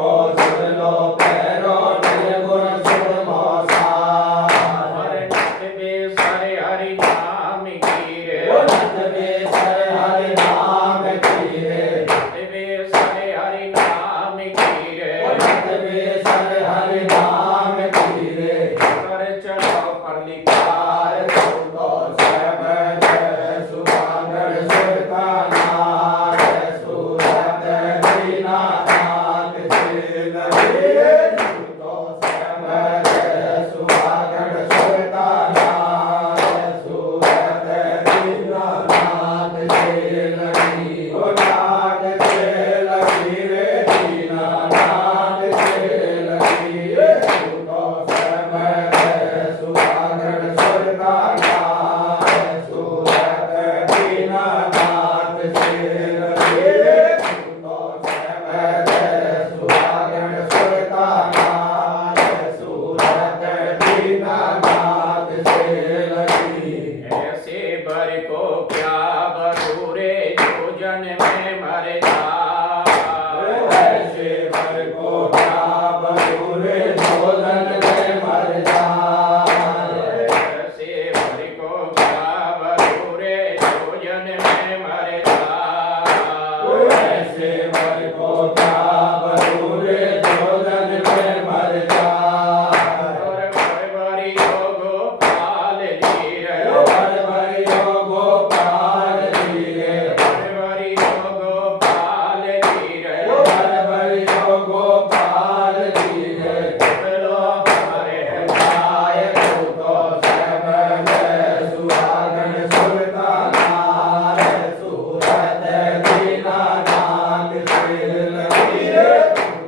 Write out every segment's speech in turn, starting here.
को सुन लो पैरो निर्गुण सुन मोसार। नत बेसर हरि नाम की रे, नत बेसर हरि नाम की रे, नत बेसर हरि नाम की रे, नत बेसर हरि नाम की रे। कर चढ़ो पर लिखार, तो सब जय सुहागण सुरता नार, सूरत दीनानाथ शील लीए। तो सब जय सुहागण सुरता नार, सूरत दीनानाथ शील लीए। ओ नाथ शील लीए, दीनानाथ शील लीए। तो सब जय सुहागण सुरता नार, सूरत दीनानाथ शील लीए। तो सब जय सुहागण सुरता नार, सूरत दीनानाथ शील लीए। ऐसे बर को क्या बरूरे, जो जन में मर जाए। ऐसे बर को क्या बरूरे, भोजन में मर जाए। ऐसे बर को क्या बरूरे, जो जन में मर जाए। ऐसे बर को क्या बरूरे, भोजन में मर जाए। और बरबरी हो गोपाल जी रे, बरबरियो गोपाल जी रे, बरबरी हो गोपाल जी रे, बरबरियो गोपाल जी रे। बोलो हमारे जाय तो सब जय सुहागण सुरता नार, सूरत दीनानाथ शील लीए।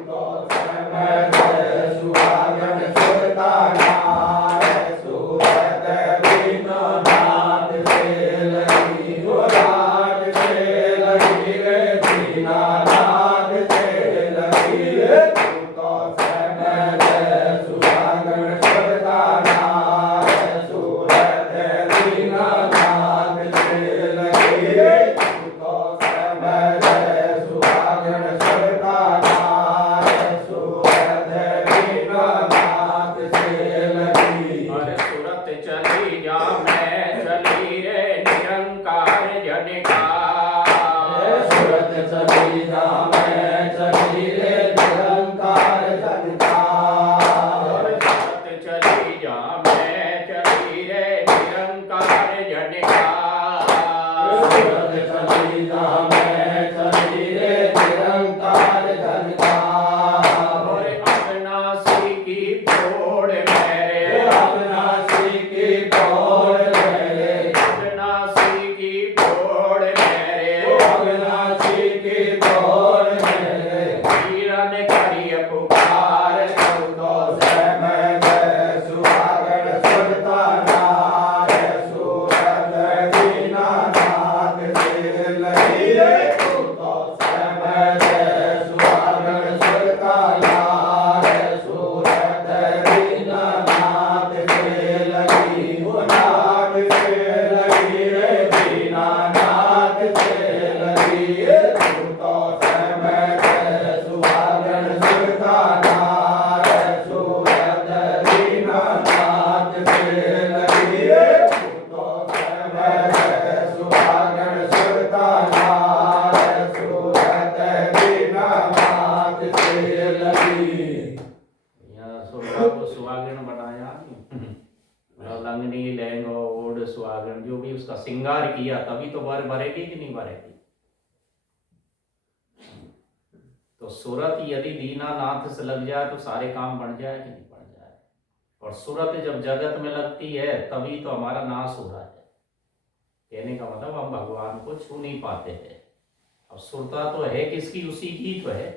तो सब जय सुहागण सुरता नार, सूरत दीनानाथ शील लीए। ओ नाथ शील लीए, दीनानाथ शील लीए। तो सब जय सुहागण सुरता नार, सूरत दीनानाथ शील लीए। तो सब जय सुहागण सुरता नार, सूरत दीनानाथ शील लीए। और सूरत चली जा मैं चली रे, निरंकार जनकार। सूरत चली जा मैं चली रे, निरंकार जनकार। और सूरत चली जा मैं चली रे, निरंकार जनकार। सूरत चली जा मैं चली रे, निरंकार जनकार। और अविनाशी की फोड़ मेरे, अविनाशी की पौड़ मेरे, अविनाशी की फोड़ मेरे, अविनाशी की पौड़ मेरे। वीरन करिय पुकार। तो सब जय सुहागण सुरता नार, सूरत दीनानाथ शील लीए। तो सब जय सुहागण सुरता नार, सूरत दीनानाथ शील लीए। ओ नाथ शील लीए, दीनानाथ शील लीए। तो सब जय सुहागण सुरता नार, सूरत दीनानाथ शील लीए। तो सब जय सुहागण सुरता नार, सूरत दीनानाथ शील लीए। यहाँ सुरता को सुहागन बनाया, लंगनी लहंगा ओढ़ सुहागन जो भी उसका श्रृंगार किया, तभी तो बर भरेगी कि नहीं भरेगी। तो सूरत यदि दीनानाथ से लग जाए तो सारे काम बन जाए कि नहीं बन जाए। और सूरत जब जगत में लगती है तभी तो हमारा नाश हो रहा है। कहने का मतलब हम भगवान को छू नहीं पाते हैं। अब सुरता तो है किसकी, उसी की तो है।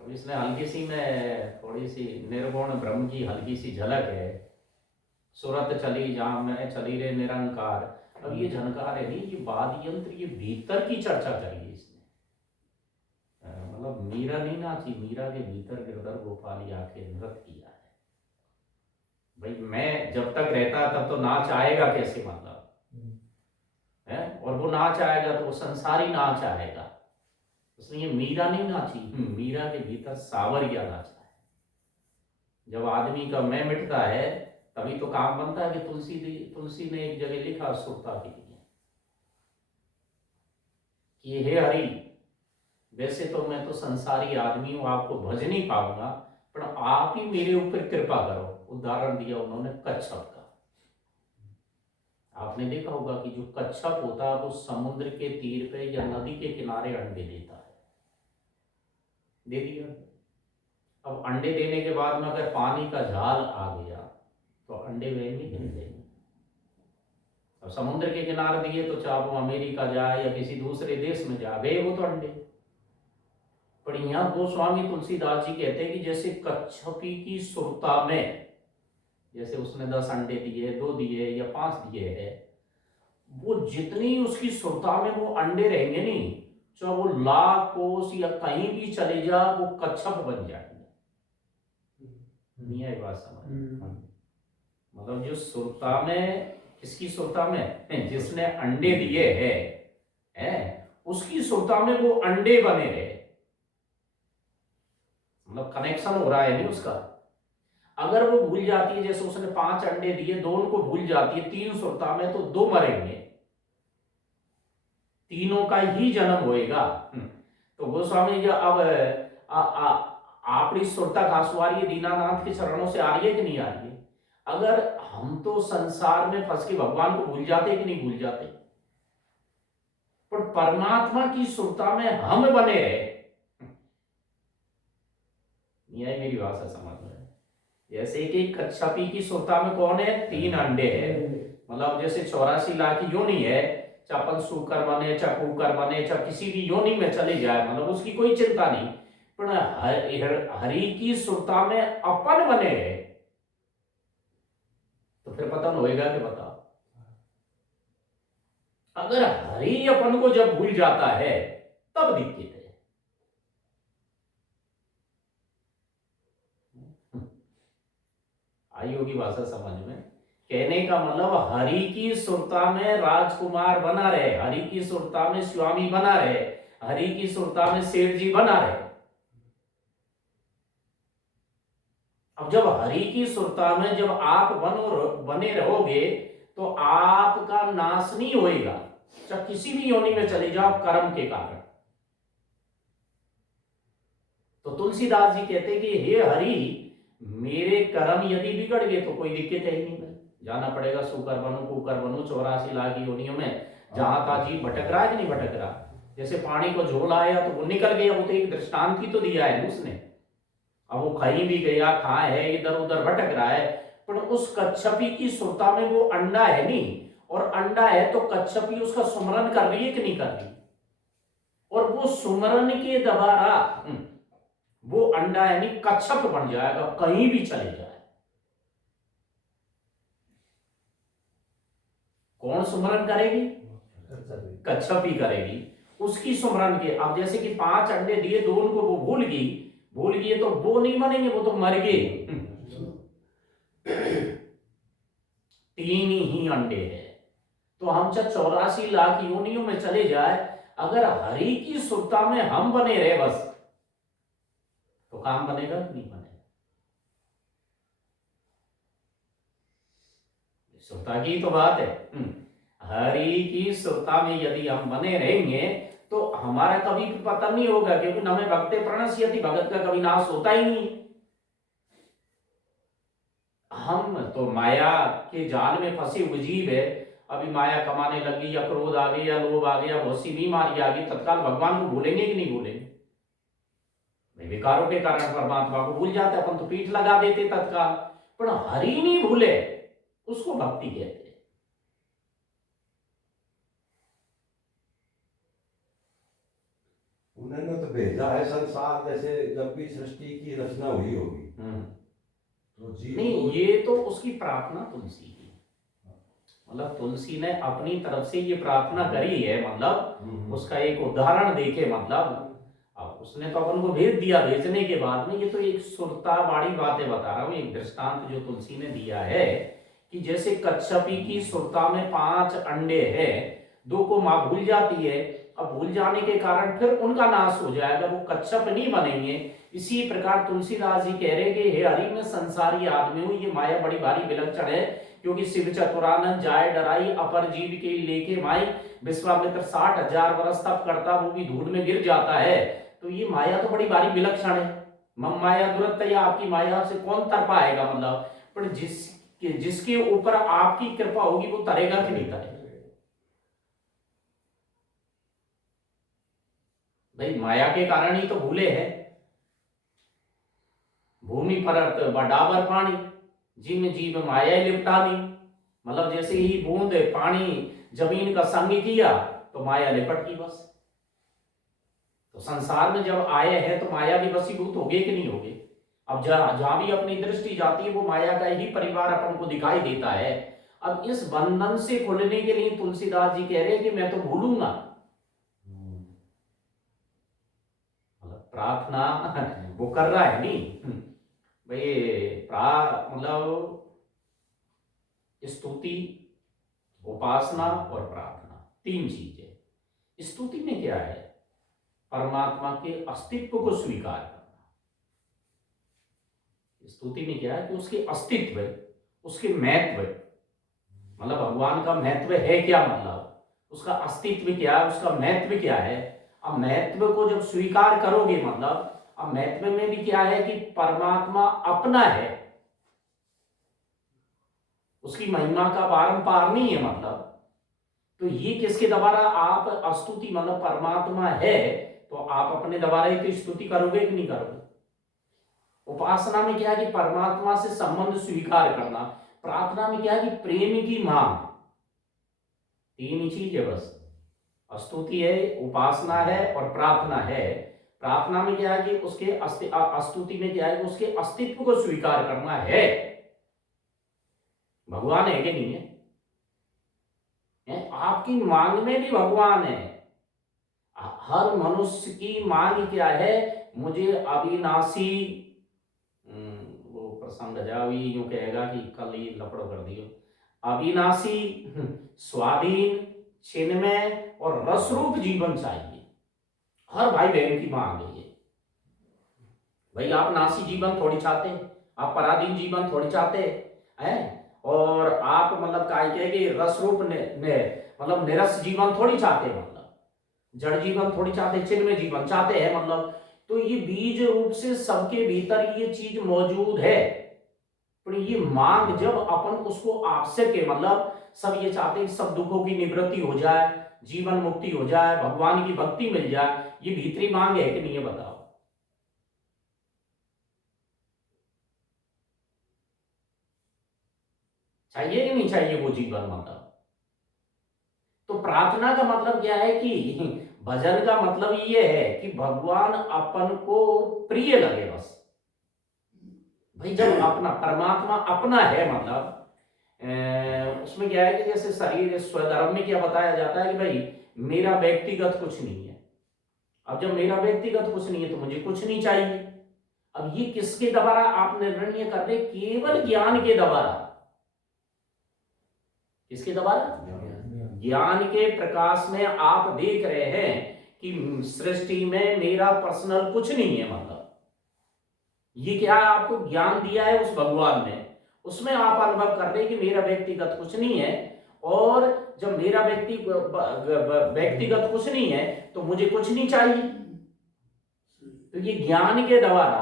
अब इसमें हल्की सी में थोड़ी सी निर्गुण ब्रह्म की हल्की सी झलक है। सूरत चली जहाँ में चली रे निरंकार। अब ये झनकार है नहीं, ये वाद्य यंत्र, ये भीतर की चर्चा करी है इसने। मतलब मीरा नहीं नाची, मीरा के भीतर गिरधर गोपाल आके नृत्य किया है। भाई मैं जब तक रहता तब तो नाच आएगा कैसे, मतलब है। और वो नाच आएगा तो वो संसारी नाच आएगा, इसलिए मीरा नहीं नाची, मीरा के भीतर सावरिया नाचा है। जब आदमी का मैं मिटता है तभी तो काम बनता है कि तुलसी ने एक जगह लिखा सुरता के लिए कि हे हरि, वैसे तो मैं तो संसारी आदमी हूं, आपको भज नहीं पाऊंगा, पर आप ही मेरे ऊपर कृपा करो। उदाहरण दिया उन्होंने कच्छप का। आपने देखा होगा कि जो कच्छप होता है वो समुद्र के तीर पे या नदी के किनारे अंडे देता है। दे दिया। अब अंडे देने के बाद में अगर पानी का झाल आ गया तो अंडे वेंगे कि नहीं देंगे। अब समुद्र के किनारे दिए तो चाहे वो अमेरिका जाए या किसी दूसरे देश में जा गए वो तो अंडे। पर यहाँ गोस्वामी तुलसीदास जी कहते हैं कि जैसे कच्छपी की सुरता में, जैसे उसने 10 अंडे दिए, 2 दिए या 5 दिए है, वो जितनी उसकी सुरता में वो अंडे रहेंगे नहीं, चाहे वो लाख कोस या कहीं भी चले जा, वो कच्छप बन जाएंगे। नहीं है बात समझ? मतलब जो सुरता में, किसकी सुरता में, जिसने अंडे दिए है उसकी सुरता में वो अंडे बने रहे। मतलब कनेक्शन हो रहा है नहीं उसका। अगर वो भूल जाती है, जैसे उसने 5 अंडे दिए, 2 उनको भूल जाती है 3 सुरता में, तो 2 मरेंगे, तीनों का ही जन्म होएगा। तो गोस्वामी जी अब आपकी सुरता घासू आ रही है, दीनानाथ के चरणों से आ रही है कि नहीं आ रही है? अगर हम तो संसार में फंस के भगवान को भूल जाते कि नहीं भूल जाते, पर परमात्मा की सुरता में हम बने रहे। यही मेरी भाषा समझ में। जैसे कि कच्छपी की सुरता में कौन है? 3 अंडे है। मतलब जैसे 84 लाख योनि है, चाहे अपन सूकर बने, चाहे कुकर बने, चाहे किसी भी योनि में चले जाए, मतलब उसकी कोई चिंता नहीं। पर हरि की सुरता में अपन बने हैं तो फिर पतन होएगा कि बताओ? अगर हरि अपन को जब भूल जाता है तब दिक्कत है। आई होगी भाषा समझ में? कहने का मतलब हरि की सुरता में राजकुमार बना रहे, हरि की सुरता में स्वामी बना रहे, हरि की सुरता में सेठ जी बना रहे। अब जब हरि की सुरता में जब आप बने रहोगे तो आपका नाश नहीं होएगा, चाहे किसी भी योनि में चले जाओ कर्म के कारण। तो तुलसीदास जी कहते कि हे हरि, मेरे कर्म यदि बिगड़ गए तो कोई दिक्कत है ही नहीं, जाना पड़ेगा सूकर बनू, कुकर बनू, 84 लाख योनियों में, जहां का जीव भटक रहा है कि नहीं भटक रहा। जैसे पानी को झोल आया तो वो निकल गया, वो तो एक दृष्टांत ही तो दिया है उसने। अब वो कहीं भी गया, कहाँ है, इधर उधर भटक रहा है, पर उस कच्छपी की सुरता में वो अंडा है नहीं, और अंडा है तो कच्छपी उसका सुमरन कर रही है कि नहीं कर रही, और वो सुमरन के द्वारा वो अंडा यानी कच्छप बन जाएगा, कहीं भी चले जाए। कौन सुमरन करेगी? कच्छप ही करेगी। उसकी सुमरन के, अब जैसे कि 5 अंडे दिए, 2 उनको वो भूल गई तो वो नहीं बनेंगे, वो तो मर गए। 3 ही अंडे हैं। तो हम चाहे 84 लाख योनियों में चले जाए, अगर हरि की सुरता में हम बने रहे बस, तो काम बनेगा कि नहीं बनेगा? सुरता की तो बात है। हरि की सुरता में यदि हम बने रहेंगे तो हमारा कभी भी पतन नहीं होगा, क्योंकि नमे भक्ते प्रणश्यति, भगत का कभी नाश होता ही नहीं। हम तो माया के जाल में फंसे हुए जीव है। अभी माया कमाने लगी, या क्रोध आ गया, या लोभ आ गया, बहुत सी बीमारी आ गई, तत्काल भगवान को भूलेंगे कि नहीं भूलेंगे? विकारों के कारण परमात्मा को भूल जाते, अपन तो पीठ लगा देते तत्काल। पर हरि नहीं भूले, उसको भक्ति कहते हैं। उन्होंने तो भेजा है संसार, जैसे जब भी सृष्टि की रचना हुई होगी तो जीव नहीं, ये तो उसकी प्रार्थना तुलसी की, मतलब तुलसी ने अपनी तरफ से ये प्रार्थना करी है, मतलब उसका एक उदाहरण देखे, मतलब अब उसने तो अपन को भेज दिया, भेजने के बाद में ये तो एक सुरता वाली बातें बता रहा हूँ, एक दृष्टांत जो तुलसी ने दिया है कि जैसे कच्छपी की सुरता में 5 अंडे हैं, 2 को माँ भूल जाती है, अब भूल जाने के कारण फिर उनका नाश हो जाएगा, वो कच्छप नहीं बनेंगे। इसी प्रकार तुलसीदास जी कह रहे कि हे हरि मैं संसारी आदमी हूं, ये माया बड़ी भारी विलक्षण है, क्योंकि शिव चतुरानंद जाय डराई, अपर जीव के लेके माई, विश्वामित्र 60,000 वर्ष तप करता, वो भी धूल में गिर जाता है। तो ये माया तो बड़ी भारी विलक्षण है। मम माया दुरत्त, या आपकी माया से कौन तर पाएगा, मतलब पर जिसके ऊपर आपकी कृपा होगी वो तरेगा कि नहीं तरेगा। भाई माया के कारण ही तो भूले हैं। भूमि परत बडाबर पानी, जिम जीव माया लिपटानी, मतलब जैसे ही बूंद पानी जमीन का संग किया तो माया लिपट गई बस। तो संसार में जब आए हैं तो माया भी वशीभूत हो गए कि नहीं हो गए। अब जहां भी अपनी दृष्टि जाती है वो माया का ही परिवार अपन को दिखाई देता है। अब इस बंधन से खुलने के लिए तुलसीदास जी कह रहे हैं कि मैं तो भूलूंगा, मतलब प्रार्थना वो कर रहा है नहीं भाई। मतलब स्तुति, उपासना और प्रार्थना, तीन चीजें। स्तुति में क्या है, परमात्मा के अस्तित्व को स्वीकार करना। स्तुति में क्या है कि उसके अस्तित्व, उसके महत्व, मतलब भगवान का महत्व है क्या, मतलब उसका अस्तित्व क्या है, उसका महत्व क्या है। अब महत्व को जब स्वीकार करोगे, मतलब अब महत्व में भी क्या है कि परमात्मा अपना है, उसकी महिमा का बारंबार नहीं है, मतलब तो ये किसके द्वारा आप स्तुति, मतलब परमात्मा है तो आप अपने द्वारा ही तो स्तुति करोगे कि नहीं करोगे। उपासना में क्या है कि परमात्मा से संबंध स्वीकार करना। प्रार्थना में क्या है कि प्रेम की मांग। तीन ही चीज है बस, स्तुति है, उपासना है और प्रार्थना है। प्रार्थना में क्या है कि उसके स्तुति में क्या है कि उसके अस्तित्व को स्वीकार करना है। भगवान है कि नहीं है, आपकी मांग में भी भगवान है। हर मनुष्य की मांग क्या है, मुझे अविनाशी, वो प्रसंग जावी यूं कहेगा कि कल ही लपड़ो कर दियो, अविनाशी, स्वाधीन, चिन्मय और रसरूप जीवन चाहिए। हर भाई बहन की मांग है ये। भाई आप नासी जीवन थोड़ी चाहते, आप पराधीन जीवन थोड़ी चाहते हैं, और आप मतलब काय कहेंगे रसरूप मतलब निरस जीवन थोड़ी चाहते, मतलब जड़ जीवन थोड़ी चाहते, चिन्मय जीवन चाहते हैं, मतलब तो ये बीज रूप से सबके भीतर ये चीज मौजूद है। पर ये मांग जब अपन उसको आवश्यक है, मतलब सब ये चाहते हैं कि सब दुखों की निवृत्ति हो जाए, जीवन मुक्ति हो जाए, भगवान की भक्ति मिल जाए, ये भीतरी मांग है कि नहीं है, बताओ। चाहिए कि नहीं चाहिए वो जीवन, मतलब तो प्रार्थना का मतलब क्या है कि भजन का मतलब ये है कि भगवान अपन को प्रिय लगे बस। भाई जब अपना परमात्मा अपना है, मतलब उसमें क्या है कि जैसे शरीर स्वधर्म में क्या बताया जाता है कि भाई मेरा व्यक्तिगत कुछ नहीं है। अब जब मेरा व्यक्तिगत कुछ नहीं है तो मुझे कुछ नहीं चाहिए। अब ये किसके द्वारा आप निर्णय कर रहे, केवल ज्ञान के द्वारा। किसके द्वारा, ज्ञान के प्रकाश में आप देख रहे हैं कि सृष्टि में मेरा पर्सनल कुछ नहीं है, मतलब ये क्या आपको ज्ञान दिया है उस भगवान ने, उसमें आप अनुभव कर रहे हैं कि मेरा व्यक्तिगत कुछ नहीं है। और जब मेरा व्यक्तिगत कुछ नहीं है तो मुझे कुछ नहीं चाहिए। तो ये ज्ञान के द्वारा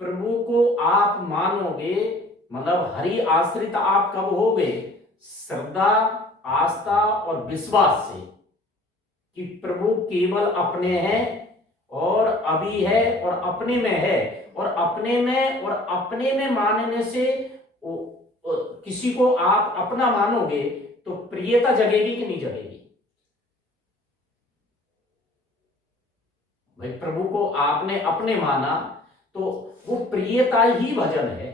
प्रभु को आप मानोगे, मतलब हरि आश्रित आप कब होगे, श्रद्धा, आस्था और विश्वास से कि प्रभु केवल अपने हैं और अभी है और अपने में है, और अपने में मानने से किसी को आप अपना मानोगे तो प्रियता जगेगी कि नहीं जगेगी। भाई प्रभु को आपने अपने माना तो वो प्रियता ही भजन है।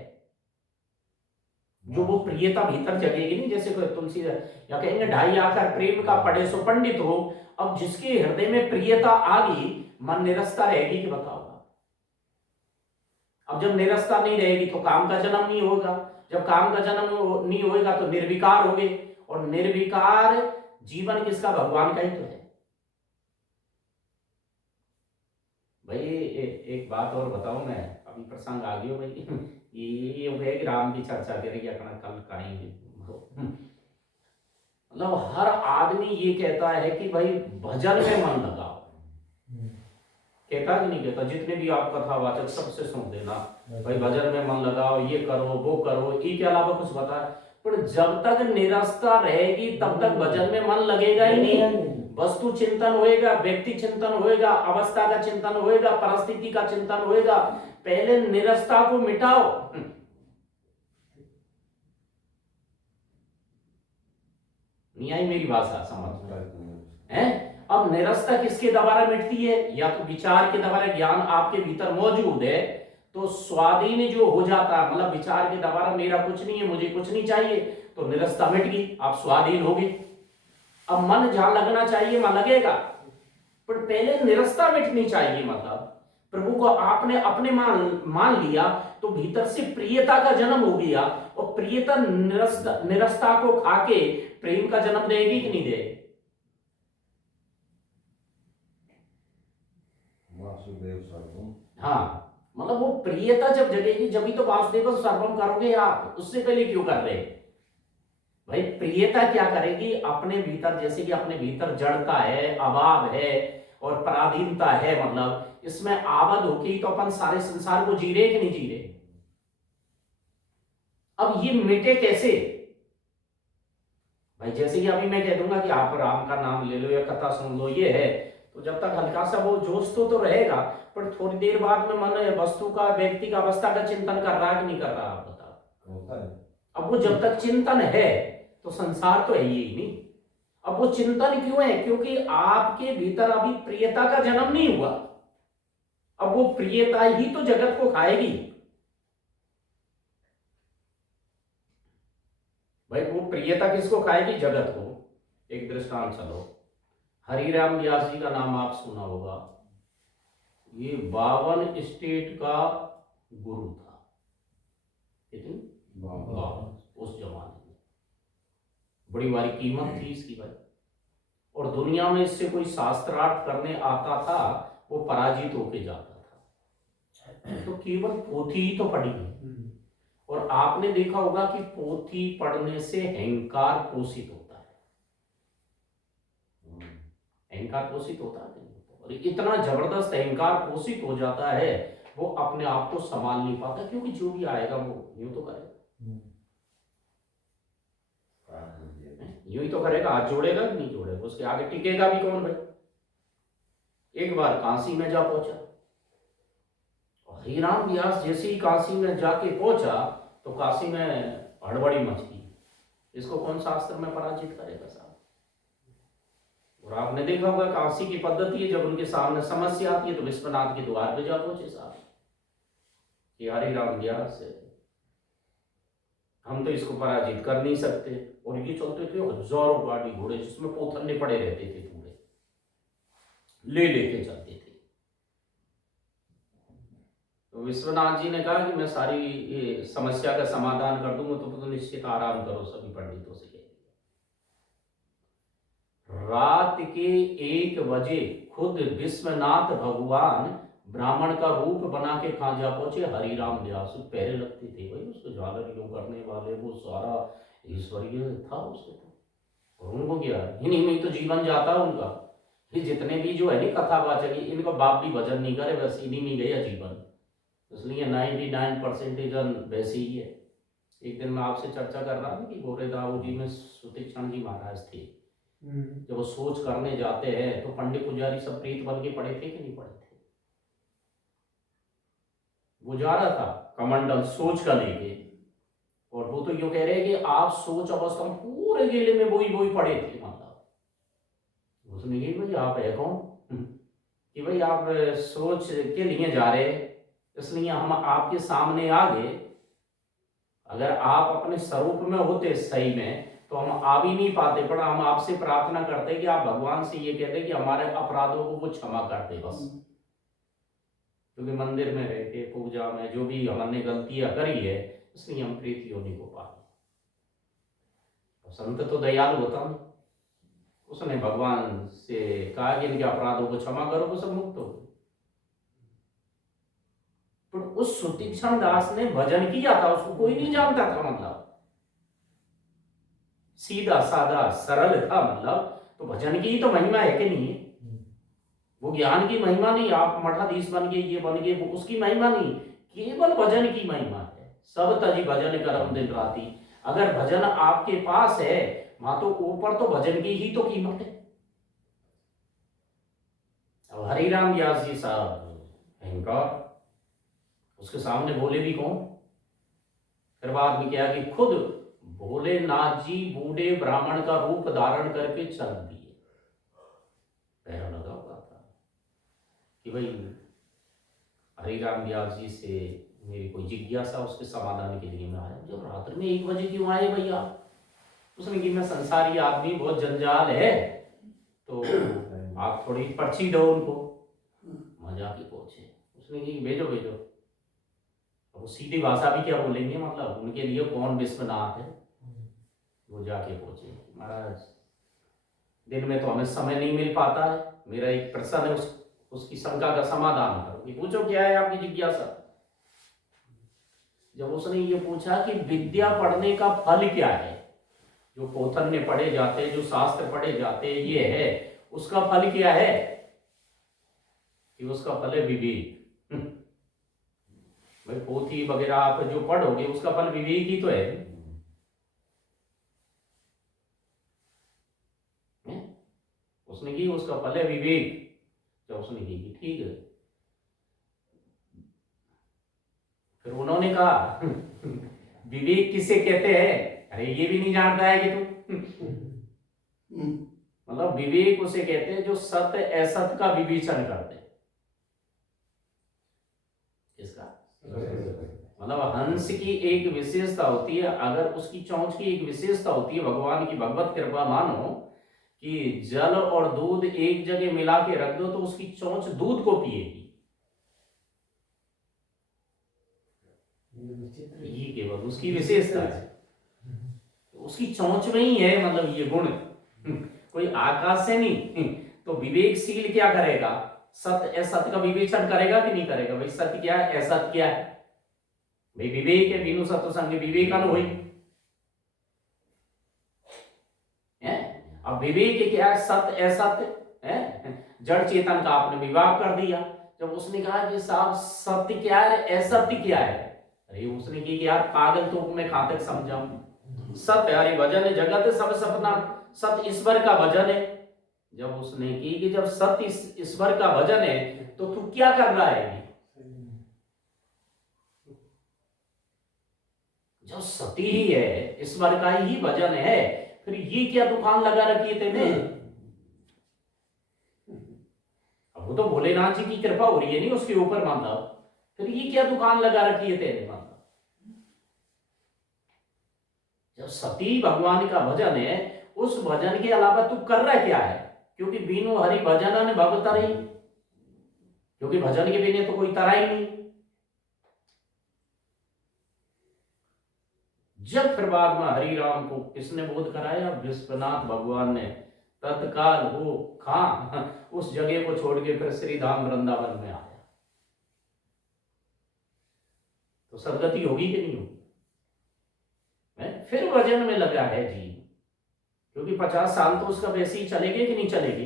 जो वो प्रियता भीतर जगेगी नहीं, जैसे कोई तुलसी या कहेंगे ढाई आकर प्रेम का पढ़े सो पंडित हो। अब जिसके हृदय में प्रियता आ गई, मन निरस्ता रहेगी कि बताओ। अब जब निरस्ता नहीं रहेगी तो काम का जन्म नहीं होगा, जब काम का जन्म नहीं होगा तो निर्विकार होगे, और निर्विकार जीवन किसका, भगवान का ही तो है। भाई एक बात और बताऊं मैं, अभी प्रसंग आ गयो भाई। ये हो गया कि राम की चर्चा करेगी अपना कल करेंगे। मतलब हर आदमी ये कहता है कि भाई भजन में मन लगाओ, कहता कि नहीं कहता? जितने भी आप कथावाचक सबसे सुन देना भाई भजन में मन लगाओ, ये करो वो करो, इसके अलावा कुछ बता। पर जब तक निरस्ता रहेगी तब तक भजन में मन लगेगा ही नहीं। वस्तु चिंतन होएगा, व्यक्ति चिंतन होएगा, अवस्था का चिंतन होएगा, परिस्थिति का चिंतन होएगा। पहले निरस्ता को मिटाओ। नहीं आई मेरी भाषा समझ है? अब निरस्ता किसके द्वारा मिटती है? या तो विचार के द्वारा, ज्ञान आपके भीतर मौजूद है तो स्वाधीन जो हो जाता है, मतलब विचार के द्वारा मेरा कुछ नहीं है, मुझे कुछ नहीं चाहिए, तो निरस्ता मिट गई, आप स्वाधीन हो गए। अब मन जहां लगना चाहिए वहां लगेगा, पर पहले निरस्ता मिटनी चाहिए। मतलब प्रभु को आपने अपने मान लिया तो भीतर से प्रियता का जन्म हो गया, और प्रियता निरस्ता को खाके प्रेम का जन्म देगी कि नहीं देगी? वासुदेव सर्वम। हाँ, मतलब वो प्रियता जब जगेगी जब तो वासुदेव सर्वम करोगे आप। उससे पहले क्यों कर रहे भाई? प्रियता क्या करेगी? अपने भीतर, जैसे कि अपने भीतर जड़ता है, अभाव है और पराधीनता है, मतलब इसमें आबद्ध होके तो अपन सारे संसार को जी रहे कि नहीं जी रहे? अब ये मिटे कैसे भाई? जैसे कि अभी मैं कह दूंगा कि आप राम का नाम ले लो या कथा सुन लो, ये है, तो जब तक हल्का सा वो जोश तो रहेगा, पर थोड़ी देर बाद में मन वस्तु का, व्यक्ति का, अवस्था का चिंतन कर रहा है कि नहीं कर रहा? आप बताओ। होता है। अब वो जब तक चिंतन है तो संसार तो है ही नहीं। अब वो चिंतन क्यों है? क्योंकि आपके भीतर अभी प्रियता का जन्म नहीं हुआ। अब वो प्रियता ही तो जगत को खाएगी भाई। वो प्रियता किसको खाएगी? जगत को। एक दृष्टांत चलो, हरिराम व्यास जी का नाम आप सुना होगा। ये 52 स्टेट का गुरु था। कितनी? 52 उस जमाने में। बड़ी भारी कीमत थी इसकी भाई। और दुनिया में इससे कोई शास्त्रार्थ करने आता था वो पराजित होके जाता था। तो केवल पोथी ही तो पढ़ी है। और आपने देखा होगा कि पोथी पढ़ने से अहंकार पोषित होता है। अहंकार पोषित होता है, और इतना जबरदस्त अहंकार पोषित हो जाता है वो अपने आप को संभाल नहीं पाता, क्योंकि जो भी आएगा वो यूं तो करेगा, यूं ही तो करेगा। हाथ जोड़ेगा कि नहीं जोड़ेगा? उसके आगे टिकेगा भी कौन भाई? एक बार काशी में जा पहुंचा, हरिराम व्यास जैसे ही काशी में जाके पहुंचा तो काशी में हड़बड़ी मच गई। इसको कौन शास्त्र में पराजित करेगा साहब? और आपने देखा होगा काशी की पद्धति है, जब उनके सामने समस्या आती है तो विश्वनाथ के द्वार पे जा पहुंचे साहब कि हरिराम व्यास हम तो इसको पराजित कर नहीं सकते। और ये चलते थे हजारों गाड़ी घोड़े जिसमें पोथन्ने पड़े रहते थे, पूरे ले लेके चलते थे। तो विश्वनाथ जी ने कहा कि मैं सारी ये समस्या का समाधान कर दूंगा, तो निश्चित आराम करो, सभी पंडितों से कह दिया। रात के 1 बजे खुद विश्वनाथ भगवान ब्राह्मण का रूप बना के कहा जा पहुंचे हरिराम व्यास। पैरे लगते थे भाई उसको, झालर यूं करने वाले, वो सारा ईश्वरीय था उसको तो। और उनको क्या, इन्हीं में तो जीवन जाता है उनका। ये जितने भी जो है ना कथावाचक, इनका बाप भी भजन नहीं करे, बस इन्हीं में गया जीवन। इसलिए 99% वैसे ही है। एक दिन मैं आपसे चर्चा कर रहा था कि गोरेदाऊ जी में सुतीक्षण जी महाराज थे। जब वो सोच करने जाते हैं तो पंडित पुजारी सब प्रीत बन के पड़े थे कि नहीं पड़े थे? वो जा रहा था कमंडल सोच का लेके, और वो तो यूं कह रहे हैं कि आप सोच अवस्था में पूरे जिले में वही पड़े थे। मतलब उसने कही भाई आप है कौन कि भाई आप सोच के लिए जा रहे, इसलिए हम आपके सामने आ गए। अगर आप अपने स्वरूप में होते सही में तो हम आ भी नहीं पाते, पर हम आपसे प्रार्थना करते कि आप भगवान से ये कहते कि हमारे अपराधों को वो क्षमा कर दे बस। क्योंकि मंदिर में रह के पूजा में जो भी हमने गलतियां करी है, इसलिए हम प्रीत योनि को पाए। संत तो दयालु होता नहीं, उसने भगवान से कहा कि इनके अपराधों को क्षमा करो, वो सब मुक्त हो गए। उस सुतीक्षण दास ने भजन किया था, उसको कोई नहीं जानता था, मतलब सीधा साधा सरल था, मतलब तो भजन की ही तो महिमा है कि नहीं है? वो ज्ञान की महिमा नहीं, आप मठाधीश बन गए, ये बन गए, वो उसकी महिमा नहीं, केवल भजन की महिमा है। सब तजी भजन करम दिन राती। अगर भजन आपके पास है वहां, तो ऊपर तो भजन की ही तो कीमत है। अब हरिराम व्यास जी साहब अहंकार, उसके सामने बोले भी कौन? फिर बाद में क्या कि खुद भोलेनाथ जी बूढ़े ब्राह्मण का रूप धारण करके चल दिए। पैरा लगा हुआ था कि भाई हरिराम व्यास जी से मेरी कोई जिज्ञासा, उसके समाधान के लिए मैं आया। जब रात्र में 1 बजे क्यों आए भैया? उसने कि मैं संसारी आदमी, बहुत जंजाल है, तो आप थोड़ी पर्ची दो उनको। मजा की पहुंचे, उसने कि भेजो भेजो। वो सीधी भाषा भी क्या बोलेंगे, मतलब उनके लिए कौन विश्वनाथ है। वो जाके पहुंचे, महाराज दिन में तो हमें समय नहीं मिल पाता है, मेरा एक प्रश्न है, उसकी शंका का समाधान करो। पूछो क्या है आपकी जिज्ञासा? जब उसने ये पूछा कि विद्या पढ़ने का फल क्या है, जो पोथन में पढ़े जाते, जो शास्त्र पढ़े जाते, ये है, उसका फल क्या है? कि उसका फल है विवेक। भाई पोथी वगैरह आप जो पढ़ोगे, उसका फल विवेक ही तो है। उसने की उसका फल है विवेक। जब उसने की ठीक है, फिर उन्होंने कहा विवेक किसे कहते हैं? अरे ये भी नहीं जानता है कि तू मतलब विवेक उसे कहते हैं जो सत्य असत्य का विवेचन करते हैं। इसका मतलब हंस की एक विशेषता होती है, अगर उसकी चोंच की एक विशेषता होती है, भगवान की भगवत कृपा मानो कि जल और दूध एक जगह मिला के रख दो तो उसकी चोंच दूध को पिएगी। ये केवल उसकी विशेषता है, उसकी चोंच में ही है, मतलब ये गुण कोई आकाश से नहीं। तो विवेकशील क्या करेगा? सत्य असत्य का विवेचन करेगा कि नहीं करेगा? भाई सत्य क्या है, असत्य क्या है? भाई विवेक है, बिनु सत्य संग विवेक अनुभवी है। अब विवेक क्या है? सत्य असत्य है, जड़ चेतन का आपने विभाग कर दिया। जब उसने कहा कि साहब सत्य क्या है, असत्य क्या है, अरे उसने की यार पागल तो मैं कहां तक समझाऊं। सत्य हरि भजन जगत सब सपना, सत्य ईश्वर का भजन है। जब उसने की कि जब सत्य ईश्वर का भजन है तो तू क्या कर रहा है? जब सती ही है, ईश्वर का ही भजन है, फिर ये क्या दुकान लगा रखी है तेने? अब वो तो भोलेनाथ जी की कृपा हो रही है नहीं उसके ऊपर, मतलब फिर ये क्या दुकान लगा रखी है तेने? मतलब जब सती भगवान का भजन है, उस भजन के अलावा तू कर रहा क्या है? क्योंकि बिनु हरि भजन ने भव तरी, क्योंकि भजन के बिना तो कोई तरा ही नहीं। जब फिर बाद में हरि राम को किसने बोध कराया? विश्वनाथ भगवान ने। तत्काल वो कहां उस जगह को छोड़ के फिर श्री धाम वृंदावन में आया। तो सदगति होगी कि नहीं होगी? फिर भजन में लगा है जी, क्योंकि 50 साल तो उसका वैसे ही चलेगे कि नहीं चलेगे।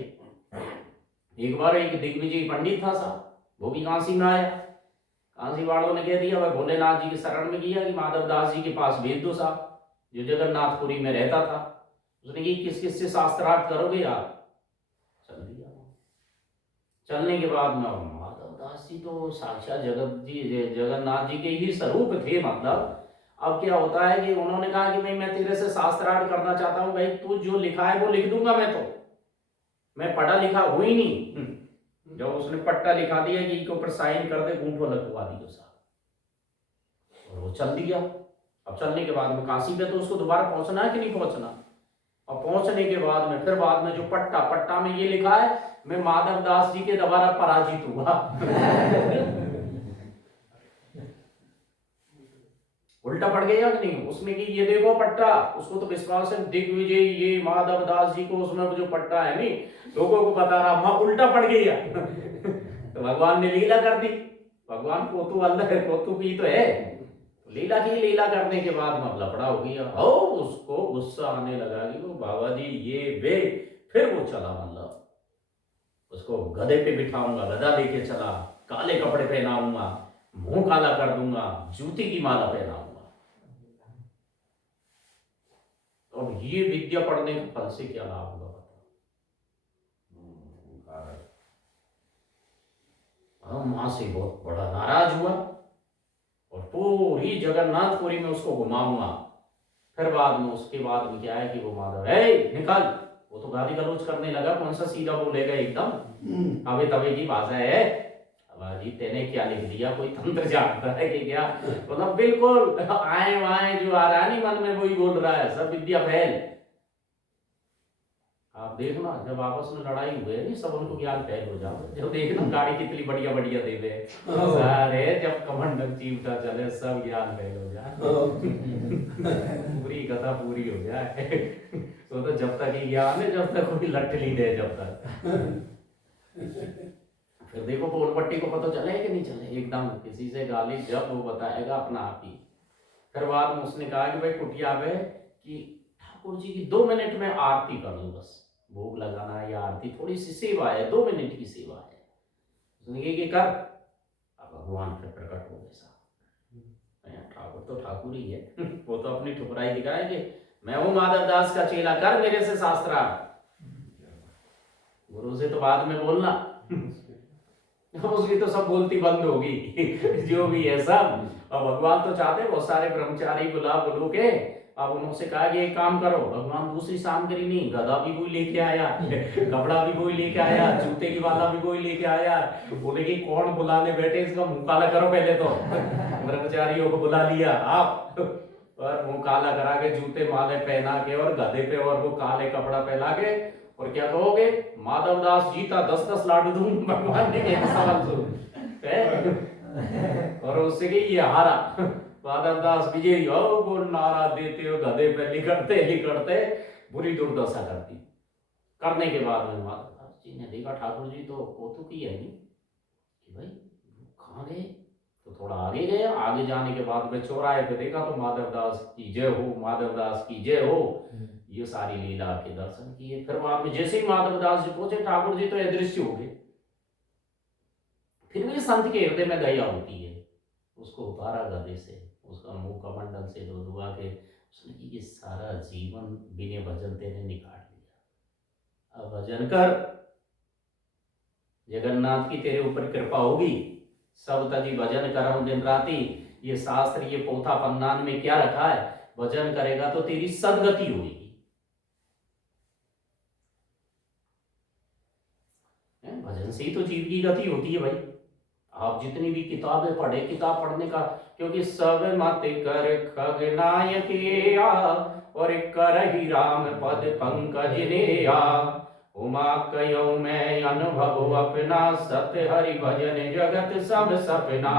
एक बार एक दिग्विजय पंडित था साहब, वो भी काशी में आया। काशी वालों ने कह दिया भाई भोलेनाथ जी के शरण में किया कि माधव दास जी के पास भेज दो साहब, जो जगन्नाथपुरी में रहता था। उसने कहा किस किस से शास्त्रार्थ करोगे आप? चल दिया। चलने के बाद में माधव दास जी तो साक्षात जगन्नाथ जी के ही स्वरूप थे। मतलब अब क्या होता है कि उन्होंने कहा कि भाई मैं तेरे से शास्त्रार्थ करना चाहता हूं। भाई तू जो लिखा है वो लिख दूंगा, मैं पढ़ा लिखा हुई नहीं। जब उसने पट्टा लिखा दिया कि इसके ऊपर साइन कर दे, गूंठो लगवा दिया साहब, और वो चल दिया। अब चलने के बाद में काशी पे तो उसको दोबारा पहुंचना है कि नहीं पहुंचना? और पहुंचने के बाद में फिर बाद में जो पट्टा में ये लिखा है, मैं माधव दास जी के द्वारा पराजित हुआ। उल्टा पड़ गया कि नहीं उसमें कि ये देखो पट्टा, उसको तो विश्वास है दिग्विजय ये माधव दास जी को, उसमें जो पट्टा है नहीं लोगों को बता रहा, वहां उल्टा पड़ गया। तो भगवान ने लीला कर दी। भगवान कोतु अंदर है, कोतु भी तो है। लीला की लीला करने के बाद में लफड़ा हो गया, हो उसको गुस्सा आने लगा कि वो बाबा जी ये वे, फिर वो चला, मतलब उसको गधे पे बिठाऊंगा, गधा लेके चला, काले कपड़े पहनाऊंगा, मुंह काला कर दूंगा, जूती की माला पहनाऊंगा। अब ये विद्या पढ़ने के फल से क्या लाभ होगा बताओ? मां से बहुत बड़ा नाराज हुआ और पूरी जगन्नाथपुरी में उसको घुमाऊंगा। फिर बाद में उसके बाद में क्या है कि वो माधव है निकाल, वो तो गाली गलौज करने लगा, कौन सा सीधा बोलेगा एकदम, अबे तबे की भाषा है। अब जी तेने क्या लिख दिया, कोई तंत्र जानता है कि क्या? मतलब बिल्कुल आए वाए जो आ रहा है नहीं मन में वही बोल रहा है, सब विद्या फैल। आप देखना जब आपस में लड़ाई हुए नहीं, सब उनको ज्ञान फैल हो जाओ, जब देखना गाड़ी कितनी बढ़िया बढ़िया दे दे सारे, जब कमंडल चीमटा चले सब ज्ञान फैल हो जाए पूरी कथा पूरी हो जाए। तो जब तक ही ज्ञान है, जब तक कोई लट्ठली दे, जब तक फिर देखो पोल पट्टी को पता चले कि नहीं चले, एकदम किसी से गाली जब वो बताएगा अपना आप ही। फिर बाद में उसने कहा कि भाई कुटिया पे कि ठाकुर जी की 2 मिनट में आरती कर लो, बस भोग लगाना या आरती, थोड़ी सी सेवा है, 2 मिनट की सेवा है। उसने कहा कि कर, अब भगवान फिर प्रकट हो गए साहब, ठाकुर तो ठाकुर ही है वो तो अपनी ठुकराई दिखाए कि मैं हूं माधव दास का चेला, कर मेरे से शास्त्रा, गुरु से तो बाद में बोलना उसकी तो सब बोलती बंद होगी जो भी है सब। और भगवान तो चाहते बहुत सारे ब्रह्मचारी बुला बुलू के, अब उन्होंने कहा कि एक काम करो, भगवान दूसरी सामग्री नहीं, गधा भी कोई लेके आया कपड़ा भी कोई लेके आया, जूते की माला भी कोई लेके आया। बोले कि कौन बुलाने बैठे, इसका मुंह काला करो पहले तो ब्रह्मचारियों को बुला लिया आप, और मुंह काला करा के जूते माले पहना के और गधे पे और वो काले कपड़ा पहना के, और क्या कहोगे, माधव दास जीता 10-10 लाडू दूं, भगवान ने क्या सवाल सुन और उससे कि ये हारा, माधव दास विजयी हो, वो नारा देते हो, गधे पे लिखते बुरी दुर्दशा करती। करने के बाद में माधव दास जी ने देखा ठाकुर जी तो कौतुक ही है नहीं कि भाई कहाँ गए, तो थोड़ा आगे गया, आगे जाने के बाद में चौराहे पे देखा तो माधव दास की जय हो, माधव दास की जय हो, ये सारी लीला के दर्शन किए। फिर वहां पे जैसे ही माधव दास जी पहुंचे, ठाकुर जी तो अदृश्य हो गए। फिर भी संत के हृदय में दया होती है, उसको उतारा गधे से, उसका मुंह कमंडल से धो धुआ के, उसने कि ये सारा जीवन बिना भजन तेने निकाल लिया, अब भजन कर, जगन्नाथ की तेरे ऊपर कृपा होगी, सब तजी भजन करम दिन राती। ये शास्त्र ये पोथा पन्नान में क्या रखा है, भजन करेगा तो तेरी सदगति होगी। भजन से ही तो जीव की गति होती है भाई। आप जितनी भी किताबें पढ़े, किताब पढ़ने का, क्योंकि सब मत कर खगनायक और कर ही राम पद पंकज ने उमा कयो मैं अनुभव अपना, सत्य हरि भजन जगत सब सपना।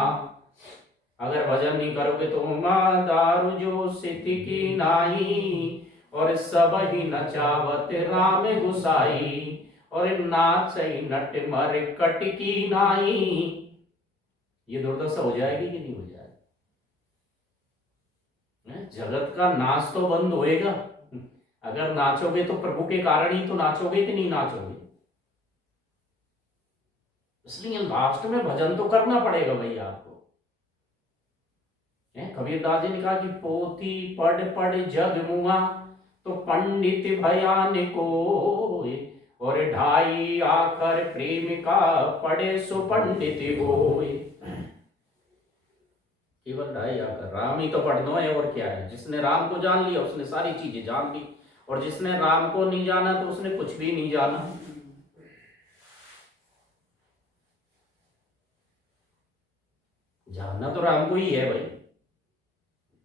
अगर भजन नहीं करोगे तो उमा दारू जो स्थिति की नाई, और सब ही नचावत राम गुसाई, और नाच नट मर कट की नाई। ये दुर्दशा हो जाएगी कि नहीं हो जाएगी? जगत का नाच तो बंद होएगा, अगर नाचोगे तो प्रभु के कारण ही तो नाचोगे कि नहीं नाचोगे। इसलिए लास्ट में भजन तो करना पड़ेगा भाई आपको। कबीरदास जी ने कहा कि पोथी पढ़ पढ़ जग मुआ, तो पंडित भयान को, और ढाई आकर प्रेम का पढ़े सो पंडित होए। केवल ढाई आकर, राम ही तो पढ़ना है और क्या है। जिसने राम को जान लिया उसने सारी चीजें जान ली, और जिसने राम को नहीं जाना तो उसने कुछ भी नहीं जाना। जानना तो राम को ही है भाई।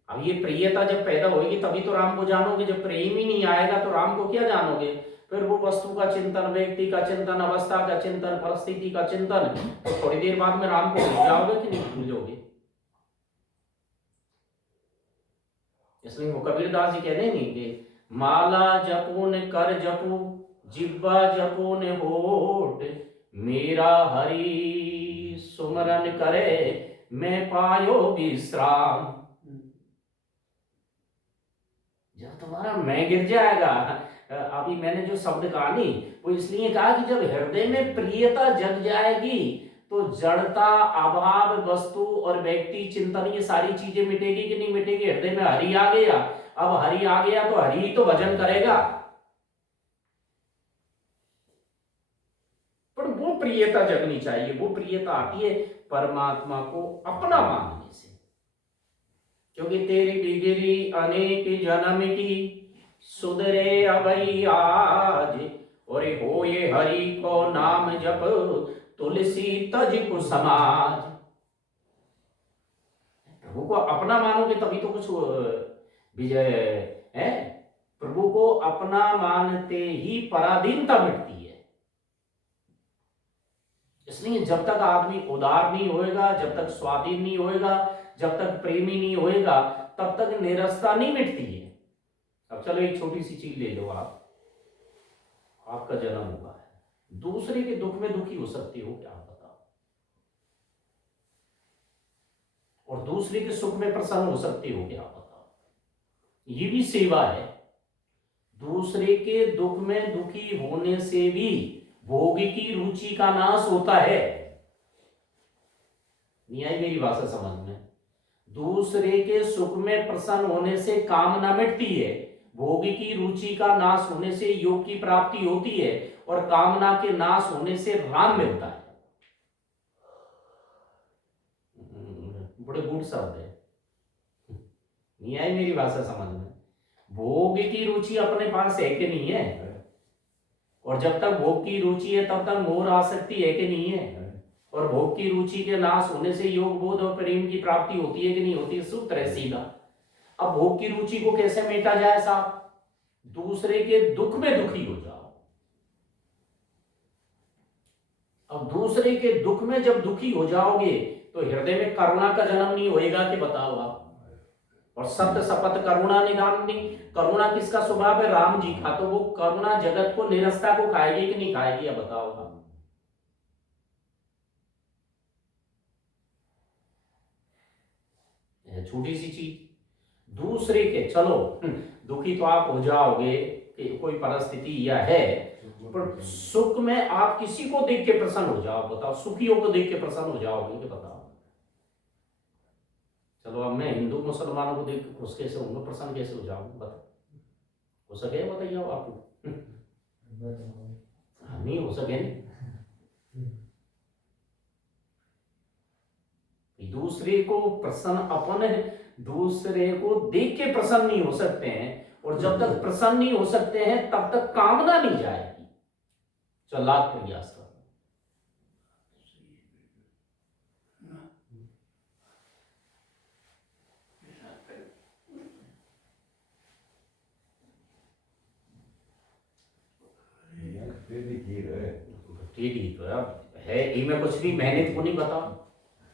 अब ये प्रियता जब पैदा होगी तभी तो राम को जानोगे, जब प्रेम ही नहीं आएगा तो राम को क्या जानोगे। फिर वो वस्तु का चिंतन, व्यक्ति का चिंतन, अवस्था का चिंतन, परिस्थिति का चिंतन, तो थोड़ी देर बाद में राम को भूल जाओगे कि नहीं भूल जाओगे। इसलिए वो कबीरदास जी कहते नहीं कि माला जपो ने कर जपो, जिब्बा जपो ने होठ, मेरा हरि सुमरन करे मैं पायो विश्राम। जब तुम्हारा मैं गिर जाएगा, अभी मैंने जो शब्द कहा नहीं, वो इसलिए कहा कि जब हृदय में प्रियता जग जाएगी तो जड़ता, अभाव, वस्तु और व्यक्ति चिंतन, ये सारी चीजें मिटेगी कि नहीं मिटेगी? हृदय में हरि आ गया, अब हरि आ गया तो हरि ही तो भजन करेगा। पर वो प्रियता जगनी चाहिए। वो प्रियता आती है परमात्मा को अपना मानने से, क्योंकि तेरी डिगरी अनेक जन्म की सुधरे अबई आज, और हो ये हरि को नाम जप तुलसी तज को समाज। प्रभु को अपना मानोगे तभी तो कुछ विजय है। प्रभु को अपना मानते ही पराधीनता मिटती है। इसलिए जब तक आदमी उदार नहीं होएगा, जब तक स्वाधीन नहीं होएगा, जब तक प्रेमी नहीं होएगा, तब तक निरस्ता नहीं मिटती है। अब चलो एक छोटी सी चीज ले लो। आपका जन्म हुआ है, दूसरे के दुख में दुखी हो सकते हो क्या आप बताओ? और दूसरे के सुख में प्रसन्न हो सकते हो क्या आप बताओ? ये भी सेवा है। दूसरे के दुख में दुखी होने से भी भोग की रुचि का नाश होता है। नहीं आई मेरी भाषा समझ में? दूसरे के सुख में प्रसन्न होने से कामना मिटती है, भोग की रुचि का नाश होने से योग की प्राप्ति होती है, और कामना के नाश होने से राम मिलता है। बड़े गुड शब्द है। नहीं आई मेरी भाषा समझ में? भोग की रुचि अपने पास है कि नहीं है? और जब तक भोग की रुचि है तब तक मोह आसक्ति है कि नहीं है? और भोग की रुचि के नाश होने से योग बोध और प्रेम की प्राप्ति होती है कि नहीं होती? सूत्र है सीधा। अब भोग की रुचि को कैसे मेटा जाए साहब? दूसरे के दुख में दुखी हो जाओ। अब दूसरे के दुख में जब दुखी हो जाओगे तो हृदय में करुणा का जन्म नहीं होएगा कि बताओ आप? और सत्य शपथ करुणा निधानी। करुणा किसका स्वभाव है? राम जी का। तो वो करुणा जगत को, निरस्ता को खाएगी कि नहीं खाएगी? अब बताओ आप। छोटी सी चीज, दूसरे के, चलो दुखी तो आप हो जाओगे कि कोई परिस्थिति या है, पर सुख में आप किसी को देख के प्रसन्न हो जाओ। बताओ, सुखियों को देख के प्रसन्न हो जाओगे कि बताओ? चलो अब मैं हिंदू मुसलमानों को देख के खुश कैसे होंगे, प्रसन्न कैसे हो जाऊंगा? बताओ, हो सके? बताइए आपको। नहीं हो सके। दूसरे को प्रसन्न, अपन दूसरे को देख के प्रसन्न नहीं हो सकते हैं, और जब तक प्रसन्न नहीं हो सकते हैं तब तक कामना नहीं जाएगी। चल लाख प्रयास करो। ठीक ही तो है, इनमें कुछ भी मेहनत को नहीं बता,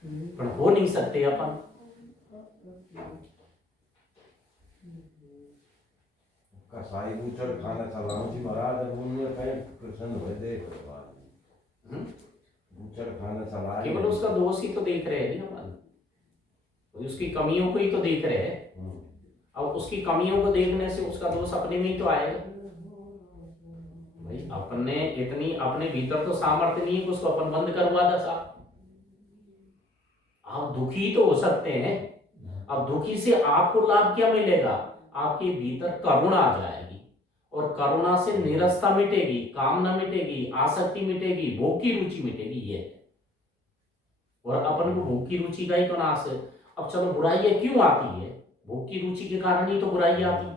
पर हो नहीं सकते अपन। कसाई बूचड़ खाना चलाऊं जी महाराज, उनमें कहीं प्रसन्न हो दे भगवान। बूचड़ खाना चला, केवल उसका दोष ही तो देख रहे हैं अपन, उसकी कमियों को ही तो देख रहे हैं। अब उसकी कमियों को देखने से उसका दोष अपने में ही तो आएगा भाई। अपने इतनी, अपने भीतर तो सामर्थ्य नहीं है कि उसको अपन बंद करवा दे साहब। आप दुखी तो हो सकते हैं, अब दुखी से आपको लाभ क्या मिलेगा? आपके भीतर करुणा आ जाएगी, और करुणा से निरस्ता मिटेगी, कामना मिटेगी, आसक्ति मिटेगी, भोग की रुचि मिटेगी। ये और अपन को भोग की रुचि का ही तो नाश है। अब चलो बुराइयां क्यों आती है? भोग की रुचि के कारण ही तो बुराई आती।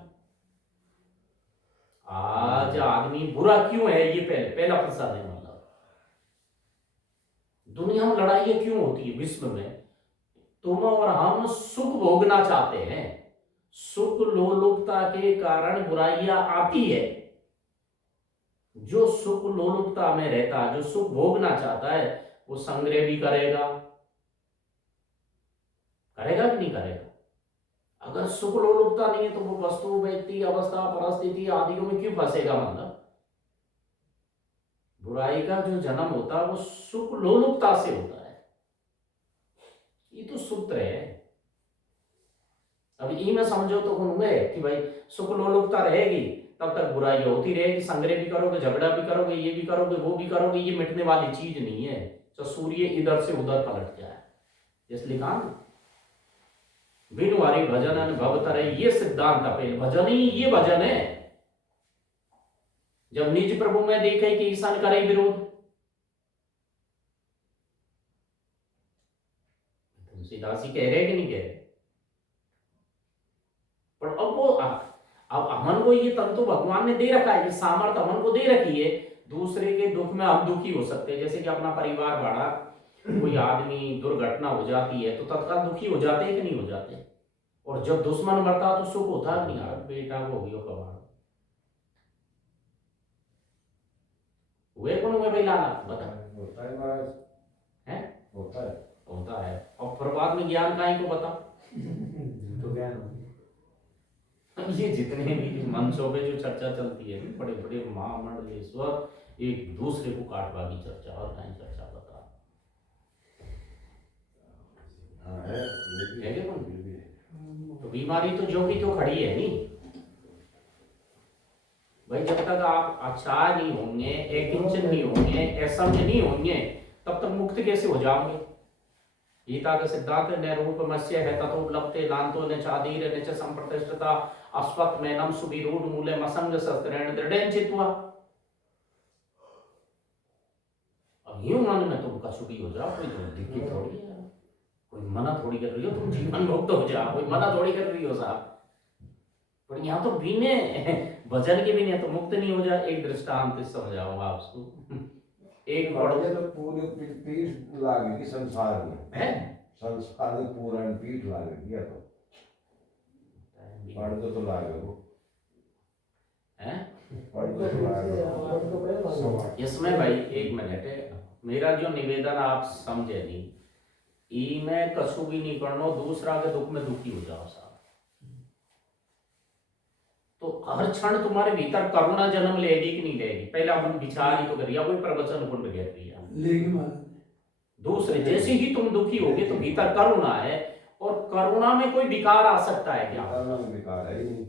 आज आदमी बुरा क्यों है? ये पहला प्रश्न है। मतलब दुनिया में लड़ाइयां क्यों होती है? विश्व में तुम और हम सुख भोगना चाहते हैं, सुख लोलुपता के कारण बुराइयां आती है। जो सुख लोलुपता में रहता है, जो सुख भोगना चाहता है, वो संग्रह भी करेगा कि नहीं करेगा? अगर सुख लोलुपता नहीं है तो वो वस्तु, व्यक्ति, अवस्था, परिस्थिति आदियों में क्यों फंसेगा? मतलब बुराई का जो जन्म होता है वो सुख लोलुपता से होता है। ये तो सूत्र है। अब ई में समझो तो हुए कि भाई सुख लोलुपता रहेगी तब तक बुराई होती रहेगी, संग्रह भी करोगे, झगड़ा भी करोगे, ये भी करोगे, वो भी करोगे, ये मिटने वाली चीज नहीं है। तो सूर्य इधर से उधर पलट जाए, इसलिए कहा बिनु हरि भजन भव तरे, ये सिद्धांत अपने भजन ही ये भजन है। जब निज प्रभु में देखे कि ईशान करे विरोध, तुलसीदास जी कह रहे कि नहीं कह रहे? पर अब वो अब हमन को ये तंतु भगवान ने दे रखा है, ये सामर्थ्य हमन को दे रखी है। दूसरे के दुख में हम दुखी हो सकते हैं, जैसे कि अपना परिवार बड़ा, कोई आदमी दुर्घटना हो जाती है तो तत्काल दुखी हो जाते हैं कि नहीं हो जाते? और जब दुश्मन मरता तो सुख होता है नहीं, यार बेटा को हो गया कबाड़ हुए कौन हुए भाई लाला बता? होता है महाराज, है होता है, होता है। और फिर बाद में ज्ञान काहे को बता? तो ज्ञान ये जितने भी मंचों पे जो चर्चा चलती है, बड़े बड़े महामंडलेश्वर एक दूसरे को काटवा की चर्चा, और कहीं चर्चा बता हाँ है, ये भी है क्या कौन? ये भी है। तो बीमारी तो जो की तो खड़ी है नहीं भाई। जब तक आप अच्छा नहीं होंगे, एक इंच नहीं होंगे, ऐसा नहीं होंगे, तब तक मुक्त कैसे हो जाओगे? गीता का सिद्धांत न रूपमस्य है ततोपलब्धे लांतो न चादीर न च संप्रतिष्ठता अस्वत् मेनम सुविरूढ़ मूले मसंग शस्त्रेण दृढ़ेन चित्वा। अब यूं मन में तुम कछुड़ी हो जाओ, कोई दिक्कत थोड़ी है, कोई मना थोड़ी कर रही हो तुम जीवन मुक्त हो जाओ, कोई मना थोड़ी कर रही हो साहब। पर यहाँ तो बिने भजन के बिना तो मुक्त नहीं हो जाए। एक दृष्टांत समझाऊंगा आपको। एक पढ़े तो पूरी पीठ लागेगी संसार में, है संसार में पूर्ण पीठ लागेगी, या तो पढ़ दो तो लागे वो, हैं? पढ़ दो तो लागे। इसमें भाई एक मिनट है, मेरा जो निवेदन आप समझे नहीं, ई में कछु भी नहीं करनो, दूसरा के दुख में दुखी हो जाओ साहब, तो हर क्षण तुम्हारे भीतर करुणा जन्म लेगी कि नहीं लेगी? पहले अपन विचार ही तो करिए, कोई प्रवचन कुंड गिर दिया लेगी महाराज। दूसरे, जैसे ही तुम दुखी होगे तो भीतर करुणा है, और करुणा में कोई विकार आ सकता है क्या? करुणा में विकार है ही नहीं।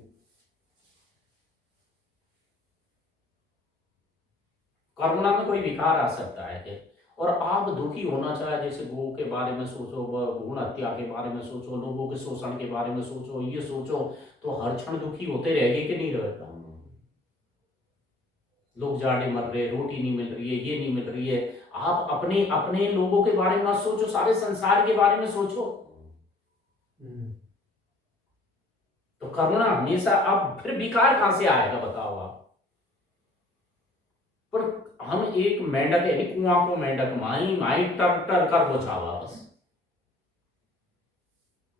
करुणा में कोई विकार आ सकता है क्या? और आप दुखी होना चाहे, जैसे गौ के बारे में सोचो, भ्रूण हत्या के बारे में सोचो, लोगों के शोषण के बारे में सोचो, ये सोचो, तो हर क्षण दुखी होते रहेंगे कि नहीं रहेगा? लोग जाड़े मर रहे, रोटी नहीं मिल रही है, ये नहीं मिल रही है, आप अपने अपने लोगों के बारे में सोचो, सारे संसार के बारे में सोचो। तो करुणा हमेशा, अब फिर विकार कहां से आएगा बताओ आप? पर हम एक मेंढक है, कुआं को मेंढक माई माई टर टर कर बोझावा बस,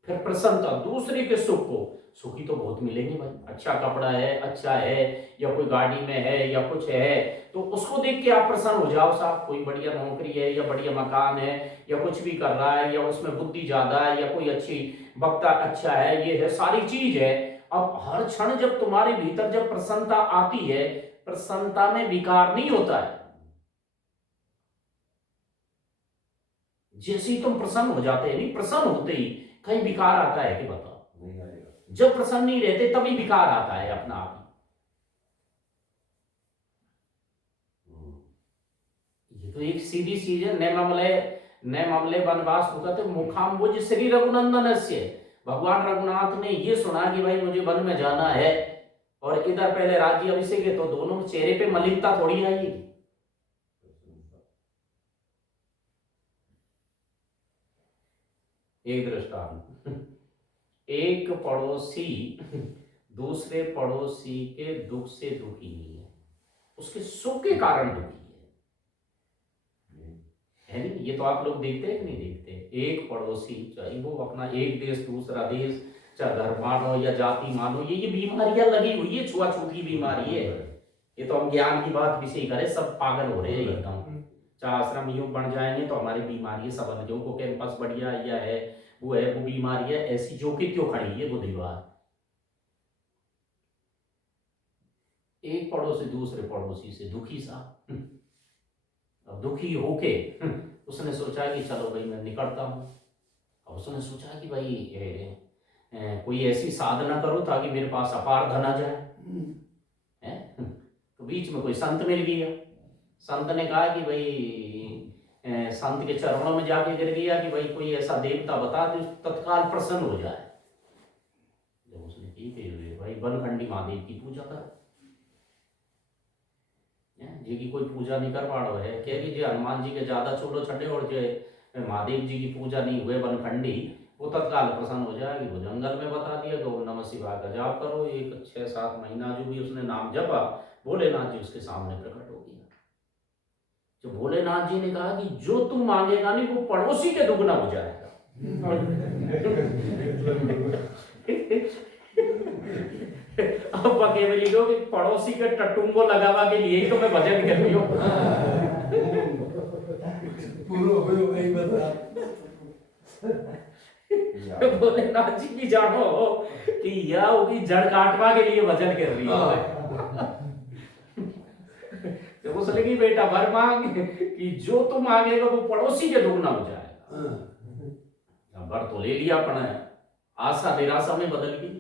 फिर प्रसन्नता दूसरे के सुख को, सुखी तो बहुत मिलेंगे भाई, अच्छा कपड़ा है, अच्छा है, या कोई गाड़ी में है या कुछ है, तो उसको देख के आप प्रसन्न हो जाओ साहब। कोई बढ़िया नौकरी है या बढ़िया मकान है या कुछ भी कर रहा है, या उसमें बुद्धि ज्यादा है, या कोई अच्छी वक्ता अच्छा है, ये है, सारी चीज है। अब हर क्षण जब तुम्हारे भीतर जब प्रसन्नता आती है, प्रसन्नता में विकार नहीं होता है। जैसे ही तुम प्रसन्न हो जाते हैं, नहीं प्रसन्न होते ही कहीं विकार आता है कि बताओ? नहीं आएगा। जब प्रसन्न नहीं रहते तभी विकार आता है अपना आप ही। ये तो एक सीधी चीज है। न मामले वनवास भुगत मुखाम्बुज श्री रघुनंदन से, भगवान रघुनाथ ने ये सुना कि भाई मुझे वन में जाना है, और इधर पहले राज्य अभिषेक है, तो दोनों चेहरे पे मलिनता थोड़ी आएगी। एक दृष्टांत, एक पड़ोसी दूसरे पड़ोसी के दुख से दुखी नहीं है, उसके सुख के कारण दुखी है नहीं? ये तो आप लोग देखते हैं कि नहीं देखते? एक पड़ोसी, चाहे वो अपना एक देश दूसरा देश, चाहे धर्म मानो या जाति मानो, ये बीमारियां लगी हुई है, छुआछूत बीमारी है। ये तो हम ज्ञान की बात विषय करें, सब पागल हो रहे हैं एकदम। चाहे आश्रम यूं बन जाएंगे तो हमारी बीमारी सब, जो को कैंपस बढ़िया या है वो है, वो बीमारी है ऐसी जो कि क्यों खड़ी है वो दीवार। एक पड़ोसी दूसरे पड़ोसी से दुखी सा, अब दुखी होके उसने सोचा कि चलो भाई मैं निकलता हूं, और उसने सोचा कि भाई कोई ऐसी साधना करो ताकि मेरे पास अपार धन आ जाए है। तो बीच में कोई संत मिल गया। संत ने कहा कि भाई संत के चरणों में जाके गिर गया कि भाई कोई ऐसा देवता बता दो तत्काल प्रसन्न हो जाए। जब उसने ठीक है भाई बनखंडी महादेव की पूजा कर जी की कोई पूजा नहीं कर पा रहा है कह जी हनुमान जी के ज्यादा चूल्हो छठे और जो महादेव जी की पूजा नहीं हुए बनखंडी वो तत्काल प्रसन्न हो जाएगी। वो जंगल में बता दिया कि ओम नमः शिवाय का जाप करो। एक 6-7 महीना जो भी उसने नाम जपा भोलेनाथ जी उसके सामने प्रकट हो गया। जो भोलेनाथ जी ने कहा कि जो तू मांगेगा नहीं वो पड़ोसी के दुगना हो जाएगा। अब पके में लिखो कि पड़ोसी के टट्टुंगो लगावा के लिए ही तो मैं भजन कर रही हूँ। भोलेनाथ जी भी जानो कि यह होगी जड़ काटवा के लिए भजन कर रही है। तो वो लगी बेटा भर मांग कि जो तुम मांगेगा वो पड़ोसी के दुगना हो जाएगा। भर तो ले लिया अपना आशा निराशा में बदल गई।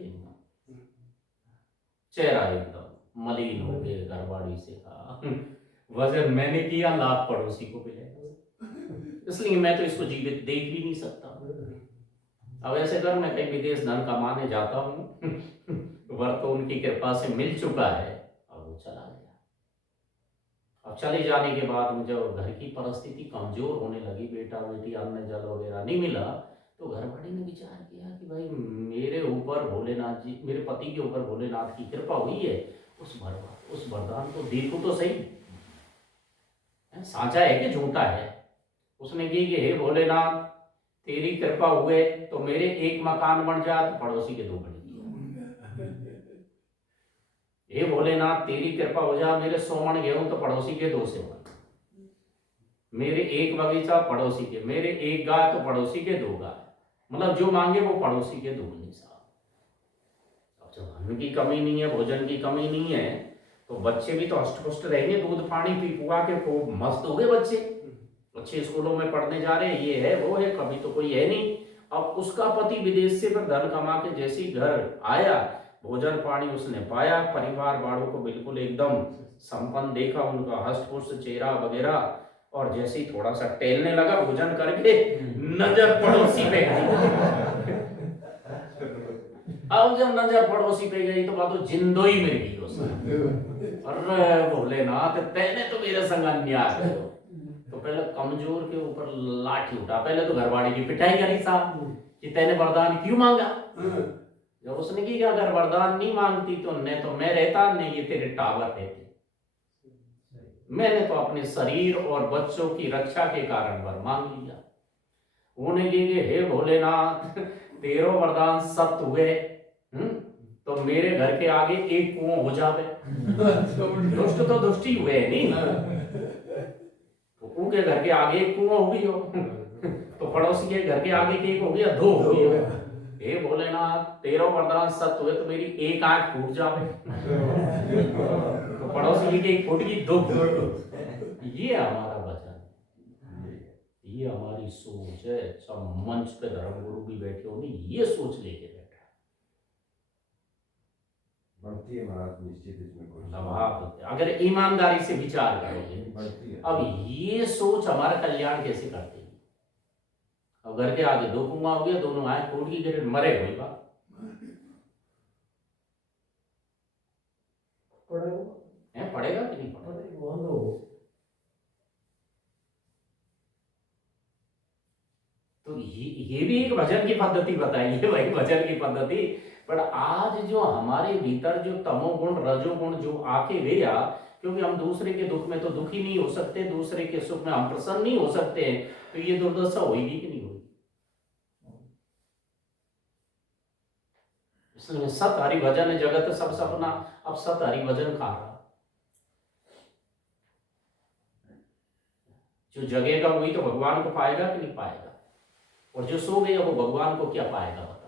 चेहरा एकदम मलिन हो गए। घरवाड़ी से कहा वजन मैंने किया लाभ पड़ोसी को मिलेगा इसलिए मैं तो इसको जीवित देख भी नहीं सकता। अब ऐसे कर मैं कहीं विदेश धन कमाने जाता हूँ वर तो उनकी कृपा से मिल चुका है और वो चला गया। अब चले जाने के बाद मुझे घर की परिस्थिति कमजोर होने लगी। बेटा बेटी अन्न जल वगैरह नहीं मिला तो घरवाड़ी ने विचार किया कि भाई मेरे ऊपर भोलेनाथ जी मेरे पति के ऊपर भोलेनाथ की कृपा हुई है उस वरदान को देखो तो सही साझा है कि झूठा है। उसने की कि हे भोलेनाथ तेरी कृपा हुए तो मेरे एक मकान बन जाए तो पड़ोसी के 2 बन गए। हे भोलेनाथ तेरी कृपा हो जा मेरे 100 मन गेहूं तो पड़ोसी के 2 से बन। मेरे एक बगीचा पड़ोसी के मेरे एक गाय तो पड़ोसी के 2 गाय। मतलब जो मांगे वो पड़ोसी के 2 गुनी साहब। अब जब अन्न की कमी नहीं है भोजन की कमी नहीं है तो बच्चे भी तो हष्ट-पुष्ट रहेंगे। दूध पानी पी पुआ के खूब मस्त हो गए बच्चे। अच्छे स्कूलों में पढ़ने जा रहे हैं ये है वो है कभी तो कोई है नहीं। अब उसका पति विदेश से फिर धन कमा के जैसे ही घर आया भोजन पानी उसने पाया परिवार वालों को बिल्कुल एकदम संपन्न देखा उनका हष्ट पुष्ट चेहरा वगैरह। और जैसे ही थोड़ा सा टहलने लगा भोजन करके नजर पड़ोसी पे गई। अब जब नजर पड़ोसी पे गई तो बात तो जिंदोई मिल गई उसने। अरे भोलेनाथ तेने तो मेरे संग अन्याय करो। तो पहले कमजोर के ऊपर लाठी उठा। पहले तो घरवाड़ी की पिटाई करी साहब कि तेने वरदान क्यों मांगा। जब उसने की अगर वरदान नहीं मांगती तो मैं रहता नहीं ये तेरे टावर रहते। मैंने तो अपने शरीर और बच्चों की रक्षा के कारण वर मांग लिया। उन्हें कहेंगे हे भोलेनाथ तेरो वरदान सत्य हुए तो मेरे घर के आगे एक कुआं हो जावे। दुष्ट तो दुष्टी हुए नहीं तो उनके घर के आगे एक कुआं हो गई हो तो पड़ोसी के घर के आगे एक हो गया 2 हो गई। हे भोलेनाथ तेरो वरदान सत्य हुए तो मेरी एक आंख फूट जावे। तो पड़ोसी की एक फूट की 2 ये हमारा वचन ये हमारी सोच है। सब मंच पे धर्म गुरु भी बैठे होंगे ये सोच लेके बैठा बढ़ती है महाराज निश्चित इसमें कोई आप अगर ईमानदारी से विचार करोगे बढ़ती है। अब ये सोच हमारा कल्याण कैसे करती है। अब घर के आगे 2 कुआं हो गया दोनों आए फूट की गिरे मरे हुई बात पड़ेगा कि नहीं पड़ेगा। तो ये भी एक भजन की पद्धति बताई है भाई भजन की पद्धति। पर आज जो हमारे भीतर जो तमोगुण रजोगुण जो आके गया क्योंकि हम दूसरे के दुख में तो दुखी नहीं हो सकते दूसरे के सुख में हम प्रसन्न नहीं हो सकते हैं तो ये दुर्दशा होगी कि नहीं होगी। इसलिए सत हरि भजन जगत सब सपना। अब सत हरि भजन खा रहा जो जगेगा वही तो भगवान को पाएगा कि नहीं पाएगा और जो सो गया वो भगवान को क्या पाएगा बताओ।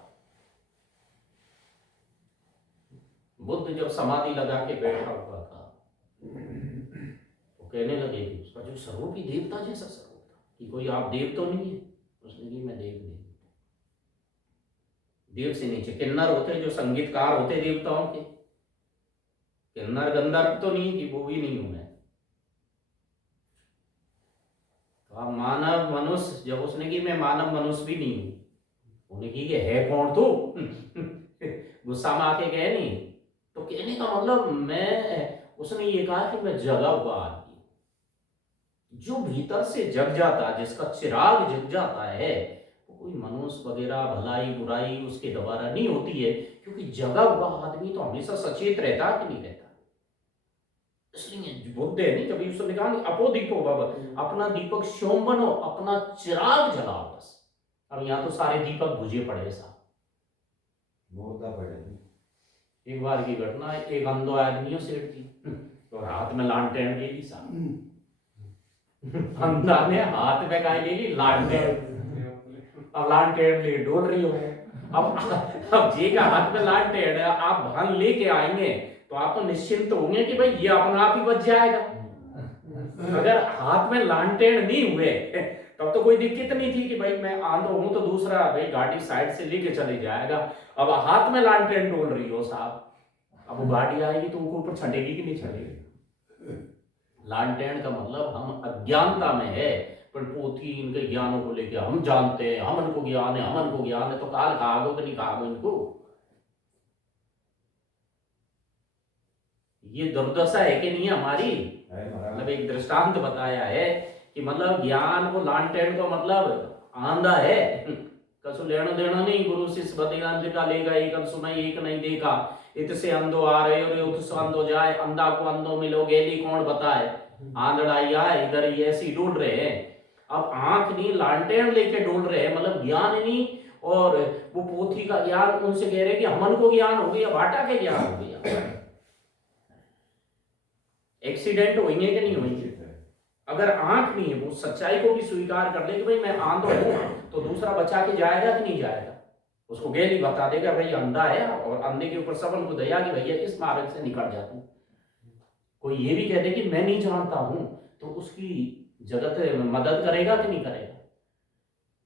बुद्ध जब समाधि लगा के बैठा हुआ था तो कहने लगे कि उसका जो स्वरूप ही देवता जैसा स्वरूप था कि कोई आप देव तो नहीं है। उसने कहा मैं देव नहीं देव से नीचे किन्नर होते जो संगीतकार होते देवताओं के, किन्नर गंधर्व तो नहीं कि वो भी नहीं हूं मैं। तो आप मानव मनुष्य, जब उसने की मैं मानव मनुष्य भी नहीं हूं, उन्हें की कि है कौन तू गुस्सा में आके कहे नहीं। तो कहने का मतलब मैं, उसने ये कहा कि मैं जगा हुआ आदमी, जो भीतर से जग जाता, जिसका चिराग जग जाता है, वो कोई मनुष्य वगैरह भलाई बुराई उसके द्वारा नहीं होती है, क्योंकि जगा हुआ आदमी तो हमेशा सचेत रहता कि नहीं रहता। इसलिए बुद्ध है नहीं, कभी उसने कहा अपो दीपो बाबा, अपना दीपक श्योम बनो, अपना चिराग जलाओ बस। अब यहाँ तो सारे दीपक बुझे पड़े साहब। बहुत पड़े। एक बार की घटना, एक अंधो आदमियों सेठ थी और हाथ में लालटेन ले ली साहब। अंधा ने हाथ में काय ले ली, लालटेन। अब लालटेन ले डोल रही हो, अब जी का हाथ में लालटेन है, आप भान लेके आएंगे तो आप तो निश्चिंत होंगे कि भाई ये अपना आप ही बच जाएगा। अगर हाथ में लालटेन नहीं हुए तब तो कोई दिक्कत नहीं थी कि भाई मैं आंधो हूं तो दूसरा भाई गाड़ी साइड से लेके चले जाएगा। अब हाथ में लालटेन डोल रही हो साहब, अब वो गाड़ी आएगी तो उनको ऊपर छंटेगी कि नहीं छंटेगी। लालटेन का मतलब हम अज्ञानता में है, पर पोथी इनके ज्ञानों को लेके हम जानते हैं, हम इनको ज्ञान है, हम इनको ज्ञान है, तो काल कहागो कि नहीं कहागो इनको। ये दुर्दशा है कि नहीं हमारी। मतलब एक दृष्टांत बताया है कि मतलब ज्ञान को लालटेन का मतलब आंधा है, कसु लेना देना नहीं। गुरु शिष्य बदेगा का लेगा, एक सुना एक नहीं देखा, इत से अंधो आ रहे और उत से अंधो जाए, अंधा को अंधो मिलो गेली कौन बताए, आंधड़ाई आए इधर ये ऐसी डूल रहे हैं। अब आंख नहीं लालटेन लेके डूल रहे हैं, मतलब ज्ञान नहीं। और वो पोथी का ज्ञान उनसे कह रहे कि हमन को ज्ञान हो गया, भाटा के ज्ञान हो गया। एक्सीडेंट होंगे कि नहीं होंगे। अगर आंख नहीं है, वो सच्चाई को भी स्वीकार कर ले कि भाई मैं आंधो हूं, तो दूसरा बचा के जाएगा कि नहीं जाएगा। उसको गेली बता देगा भाई अंधा है, और अंधे के ऊपर सबन को दया कि भैया इस मार्ग से निकल जा तू। कोई ये भी कह दे कि मैं नहीं जानता हूं, तो उसकी जगत मदद करेगा कि नहीं करेगा।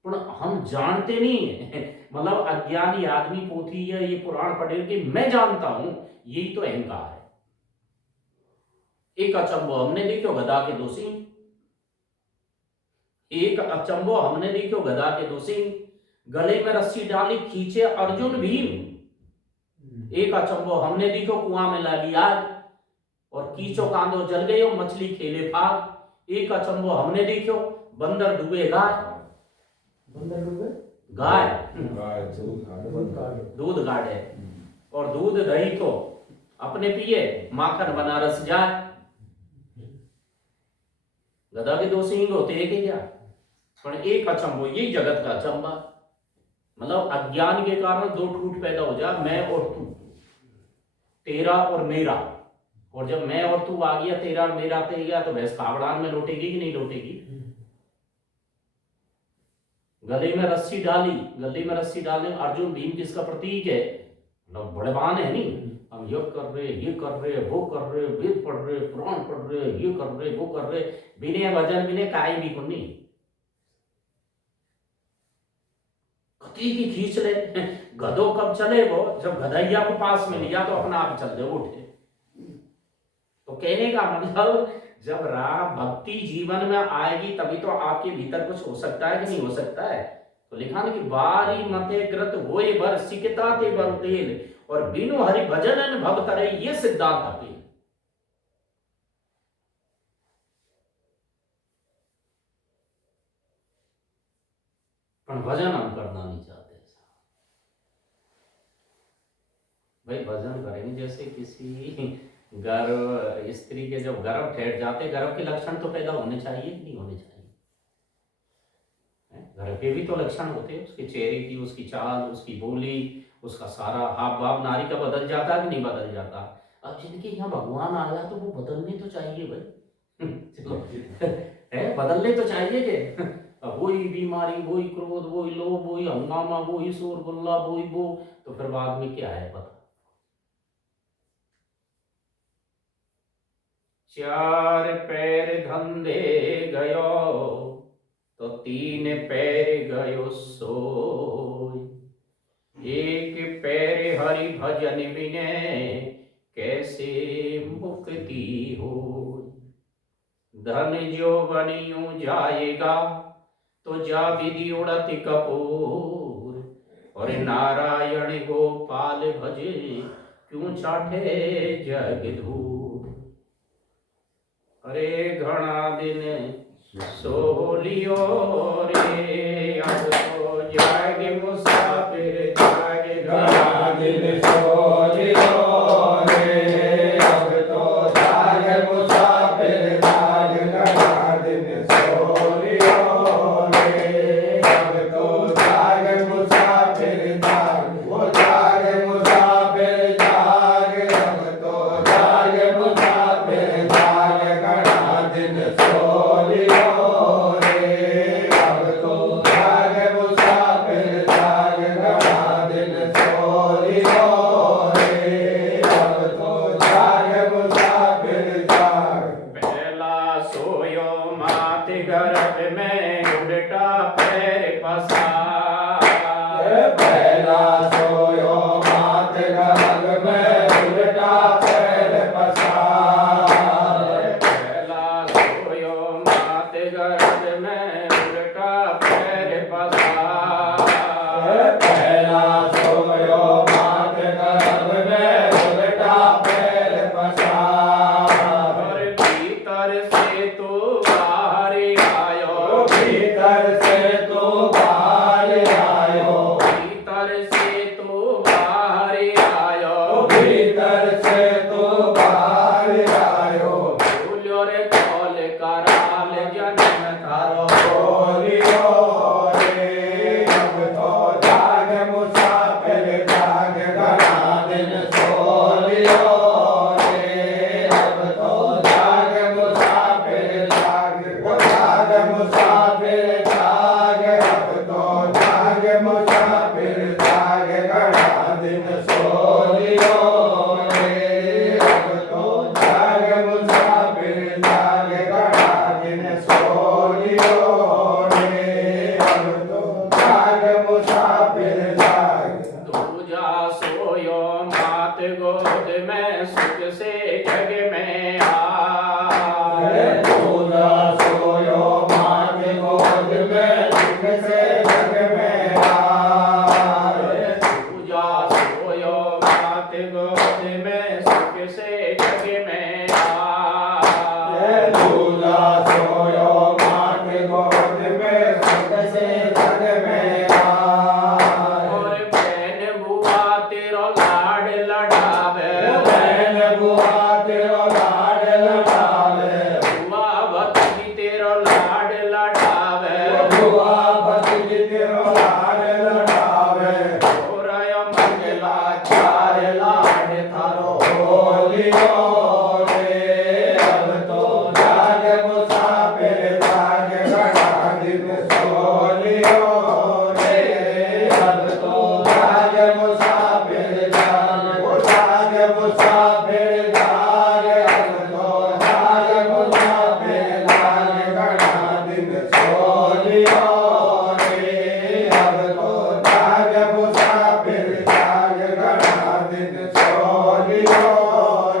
पर हम जानते नहीं है मतलब अज्ञानी आदमी पोथी या ये पुराण पढ़े कि मैं जानता हूं, यही तो अहंकार है। एक अचंबो हमने देखो गधा के दो सींग, एक अचंबो हमने देखो गधा के दो सींग, गले में रस्सी डाली खींचे अर्जुन भीम। एक अचंबो हमने देखो कुआं में लगी आग, और कीचो कांदो जल गए और मछली खेले भाग। एक अचंबो हमने देखो बंदर डूबे गाय, बंदर डूबे गाय दूध दूध गाड़े, और दूध दही तो अपने पिए, माखन बनारस जाए। गधा के दो सींग होते हैं कि क्या, पर एक अचंबो, यही जगत का अचंबा। मतलब अज्ञान के कारण दो टूट पैदा हो जाए, मैं और तू, तेरा और मेरा। और जब मैं और तू आ गया, तेरा और मेरा ते गया, तो भैंस कावड़ान में लौटेगी कि नहीं लौटेगी। गले में रस्सी डाली, गले में रस्सी डालने, अर्जुन भीम किसका प्रतीक है, मतलब बड़वान है नहीं। हम ये कर रहे, ये कर रहे, वो कर रहे, वेद पढ़ रहे, पुराण पढ़ रहे, ये कर रहे, वो कर रहे, बिने वजन बिने काय भी को नहीं। कती की खींच ले गधो कब चले वो, जब गधैया को पास में लिया तो अपना आप चल दे उठे। तो कहने का मतलब जब राम भक्ति जीवन में आएगी तभी तो आपके भीतर कुछ हो सकता है कि नहीं हो सकता है। तो लिखा ना कि बारी मते कृत होए बर सिकता ते बर तेल, और बिनु हरि भजन भव करे, ये सिद्धांत अपील। पर भजन हम करना नहीं चाहते भाई। भजन करेंगे जैसे किसी गर्भ स्त्री के जब गर्भ ठहर जाते, गर्भ के लक्षण तो पैदा होने चाहिए कि नहीं होने चाहिए। गर्भ के भी तो लक्षण होते हैं, उसके चेहरे की, उसकी चाल, उसकी बोली, उसका सारा हाव भाव नारी का बदल जाता कि नहीं बदल जाता। अब जिनके यहाँ भगवान आया तो वो बदलने तो चाहिए भाई चलो है, बदलने तो चाहिए कि अब वही बीमारी, वही क्रोध, वही लोभ, वही हंगामा, वही शोर गुल्ला, वही वो, तो फिर बाद में क्या है पता। चार पैर धंधे गयो तो तीन पैर गयो सोई, एक पैर हरि भजन बिने कैसे मुक्ति हो। धन जो बनियूं जाएगा तो जा विधि उड़त कपूर, और नारायण गोपाल भजे क्यों छाटे जग धूर। अरे घना दिन सोलियो रे, अब तो जाग मुसाफिर जाग, घना दिन सोलियो रे, अब तो जाग मुसाफिर जाग। घना दिन सोलियो रे, अब तो जाग मुसाफिर जाग। वो जाग मुसाफिर जाग, अब तो जाग मुसाफिर जाग। घना दिन सोलियो रे, अब तो जाग मुसाफिर जाग। घना दिन सोलियो रे, अब तो जाग मुसाफिर जाग। पहला सोयो माते गर्भ में उल्टा पैर पसार। पहला सोयो मात गर्भ में उल्टा पैर पसार। पहला सोयो माते गर्भ में उल्टा पैर पसार। पहला सोयो मात गर्भ में उल्टा पैर पसार। और भीतर से तो बाहर आयो, भीतर से तो बाहर आयो। भीतर से तो बाहर आयो। भीतर से तो बाहर आयो। भूल्यो रे कौल कराल जन्म थारो। सोलियो रे, अब तो जाग मुसाफिर जाग। घना दिन सोलियो रे, अब तो जाग मुसाफिर जाग। वो जाग मुसाफिर जाग, अब तो जाग मुसाफिर जाग। घना दिन सोलियो रे, अब तो जाग मुसाफिर जाग। घना दिन सोलियो रे, अब तो जाग मुसाफिर जाग। दूजा सोयो मात गोद में सुख से जग में आए। दूजा सोयो मात गोद में सुख से जग में आए। दूजा सोयो मात गोद में सुख से जग में आए। दूजा सोयो मात गोद में सुख से जग में आए। और बहन बुआ तेरो लाड लड़ावे। बहन बुआ तेरो लाड लड़ावे। बुआ भतीजी तेरो लाड लड़ावे। बुआ भतीजी तेरो लाड लड़ावे। छोरायो मंगला चार लाड थारो होलियो रे, अब तो जाग मुसाफिर जाग। घना दिन सोलियो रे, अब तो जाग मुसाफिर जाग। वो जाग मुसाफिर जाग, अब तो जाग मुसाफिर जाग। घना दिन सोलियो रे, अब तो जाग मुसाफिर जाग। घना दिन सोलियो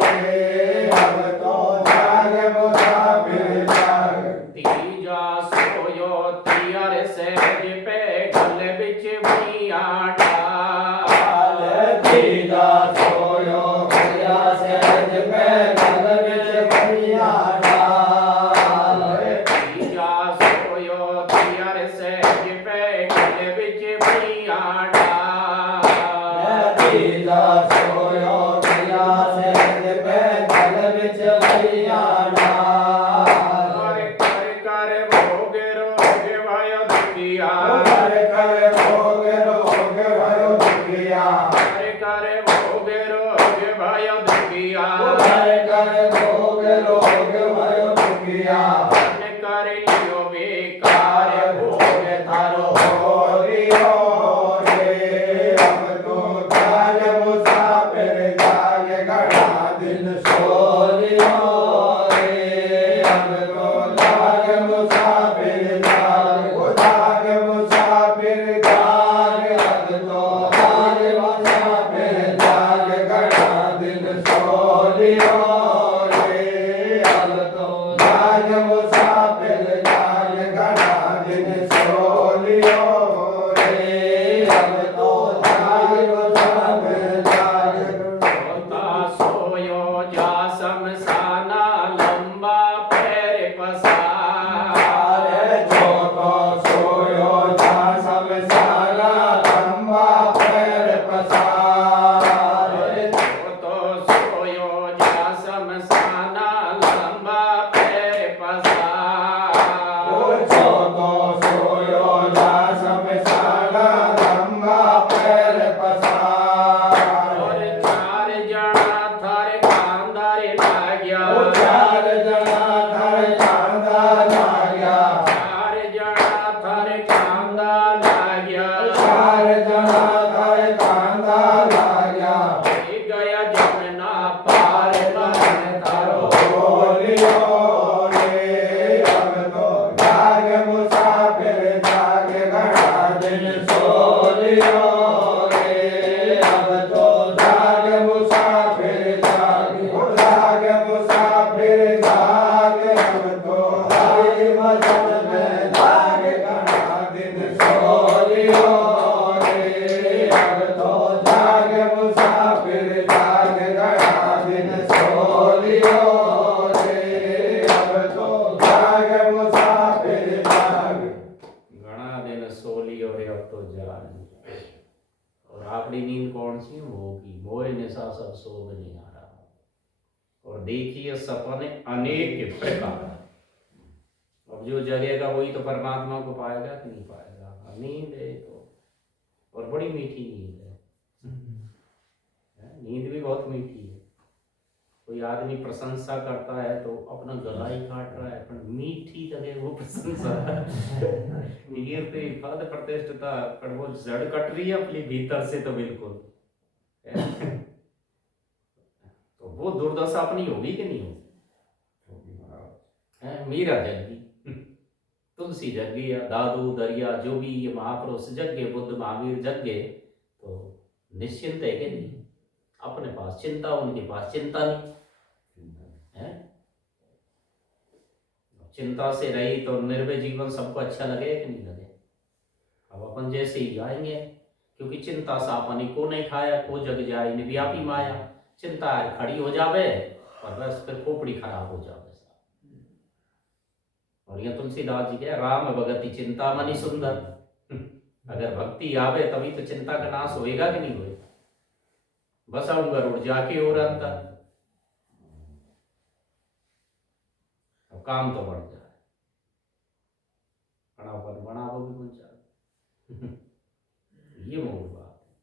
रे, अब तो जाग मुसाफिर जाग। तीजा सोयो तियर सहज पे गल बिच भुइया डाल। तीजा सोयो भैया सहज में गल बिच भैया डाल। तीजा सोयो तियर सहज पे गल बिच भुइया डाल। तीजा सोयो भैया सहज में गल बिच भैया डाल। और कर भोग रोग भयो दुखिया। कर कर भोग रोग भयो दुखिया। कर भोग रोग भयो दुखिया। कर कर भोग रोग भयो दुखिया। मन कर लियो बेकार भोग थारो होलियो रे, अब तो जाग मुसाफिर जाग। घना दिन सोलियो रे, अब तो जाग मुसाफिर जाग। वो जाग मुसाफिर जाग, अब तो जाग की मोह निशा सब सोग निहारा। और देखिए सपने अनेक प्रकार। अब जो जगेगा वही तो परमात्मा को पाएगा कि नहीं पाएगा। नींद है तो, और बड़ी मीठी नींद है। नींद भी बहुत मीठी है। कोई आदमी प्रशंसा करता है तो अपना गला ही काट रहा है, पर मीठी लगे वो प्रशंसा। ये तो पद प्रतिष्ठता, पर वो जड़ कट रही है अपनी भीतर से तो बिल्कुल। तो वो दुर्दशा अपनी होगी कि नहीं होगी? मीरा जगी, तुलसी जगी, या दादू दरिया जो भी ये महापुरुष जगे, बुद्ध महावीर जगे, तो निश्चिंत है कि नहीं? अपने पास चिंता, उनके पास चिंता नहीं है। चिंता से रही तो निर्भय जीवन सबको अच्छा लगे कि नहीं लगे? अब अपन जैसे ही आएंगे, क्योंकि चिंता सापनी को नहीं खाया, को जग जाए व्यापी माया। चिंता खड़ी हो जावे और बस फिर खोपड़ी खराब हो जावे। और यह तुलसीदास जी के राम भगति चिंता मनी सुंदर। अगर भक्ति आवे तभी तो चिंता का नाश होएगा कि नहीं होएगा? बसाऊंगा रुड़ जाके और अंतर, अब काम तो बढ़ जाए, बनाओ भी कुछ जाए। ये मूल बात है।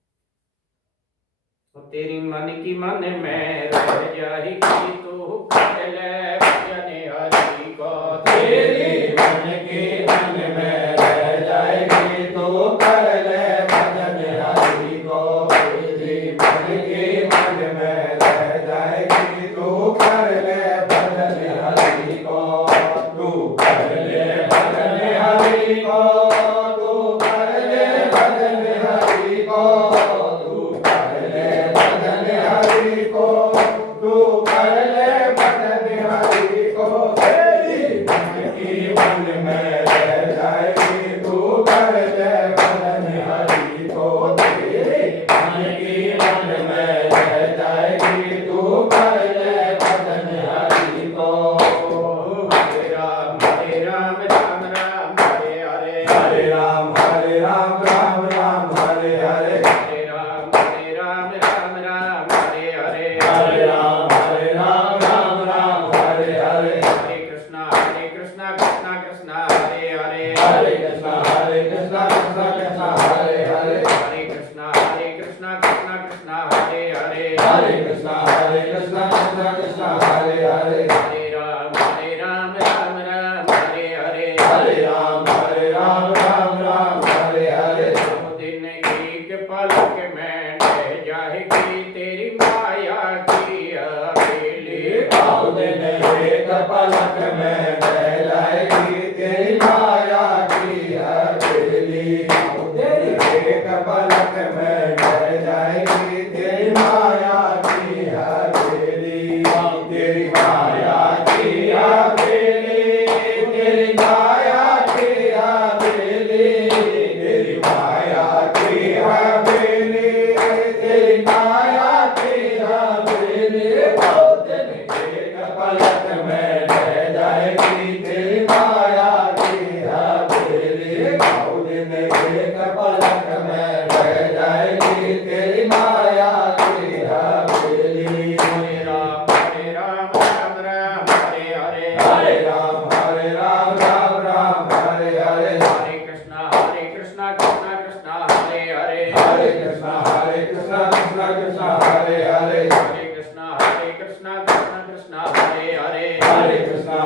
तो तेरी मन की मन में रह जाएगी तू कर ले भजन हरि को। तेरी मन की मन में रह जाएगी तू कर ले भजन हरि को। तेरी मन की मन में रह जाएगी तू कर ले भजन हरि को। तू कर ले भजन हरि को। तू कर ले भजन हरि को। तू कर ले भजन हरि को। तू कर ले भजन हरि को। तेरी मन की मन में रह जाएगी तू कर ले भजन हरि को। तेरी मन की मन में रह जाएगी तू कर ले भजन हरि को। हरे राम राम राम हरे हरे। हरे राम राम राम हरे हरे। हरे राम राम राम हरे हरे। हरे राम राम राम हरे हरे। हरे कृष्णा कृष्णा कृष्णा हरे हरे। हरे कृष्णा कृष्णा कृष्णा हरे हरे। हरे कृष्णा कृष्णा कृष्णा हरे हरे। हरे कृष्णा कृष्णा कृष्णा हरे हरे। हरे राम राम राम हरे हरे। हरे राम राम हरे हरे। दिन एक पलक में ढह जाएगी तेरी माया की हवेली। आओ दिन एक पलक में ढह जाएगी तेरी माया की हवेली। आओ दिन एक पलक में ढह जाएगी तेरी माया की हवेली। तेरी माया की हवेली। तेरी माया की हवेली। तेरी माया की हवेली। तेरी माया की हवेली। आओ दिन एक पलक में ढह जाएगी तेरी माया की हवेली। आओ दिन एक पलक में ढह जाएगी तेरी माया की हवेली। हरे राम राम राम हरे हरे। हरे राम राम हरे हरे। हरे कृष्णा कृष्णा कृष्णा हरे हरे। हरे कृष्णा कृष्णा कृष्णा हरे हरे। हरे कृष्णा कृष्णा कृष्णा हरे हरे। हरे कृष्णा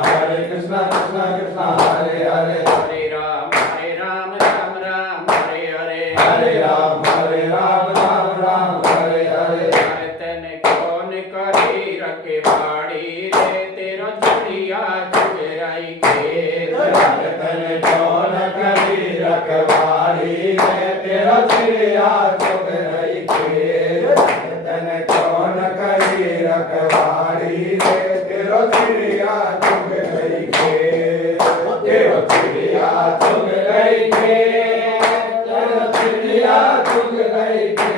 कृष्णा कृष्णा हरे हरे। हरे राम राम राम हरे हरे। हरे राम राम हरे हरे। तेने कौन करी रखे बाड़ी रे तेरा चिड़िया चुराई के। तन कौन करी रखवाड़ी रे तेरा चिड़िया चुग रही के। तन कौन करी रखवाड़ी रे तेरा चिड़िया चुग रही के। तेरा चिड़िया चुग रही के। तेरा चिड़िया चुग रही के।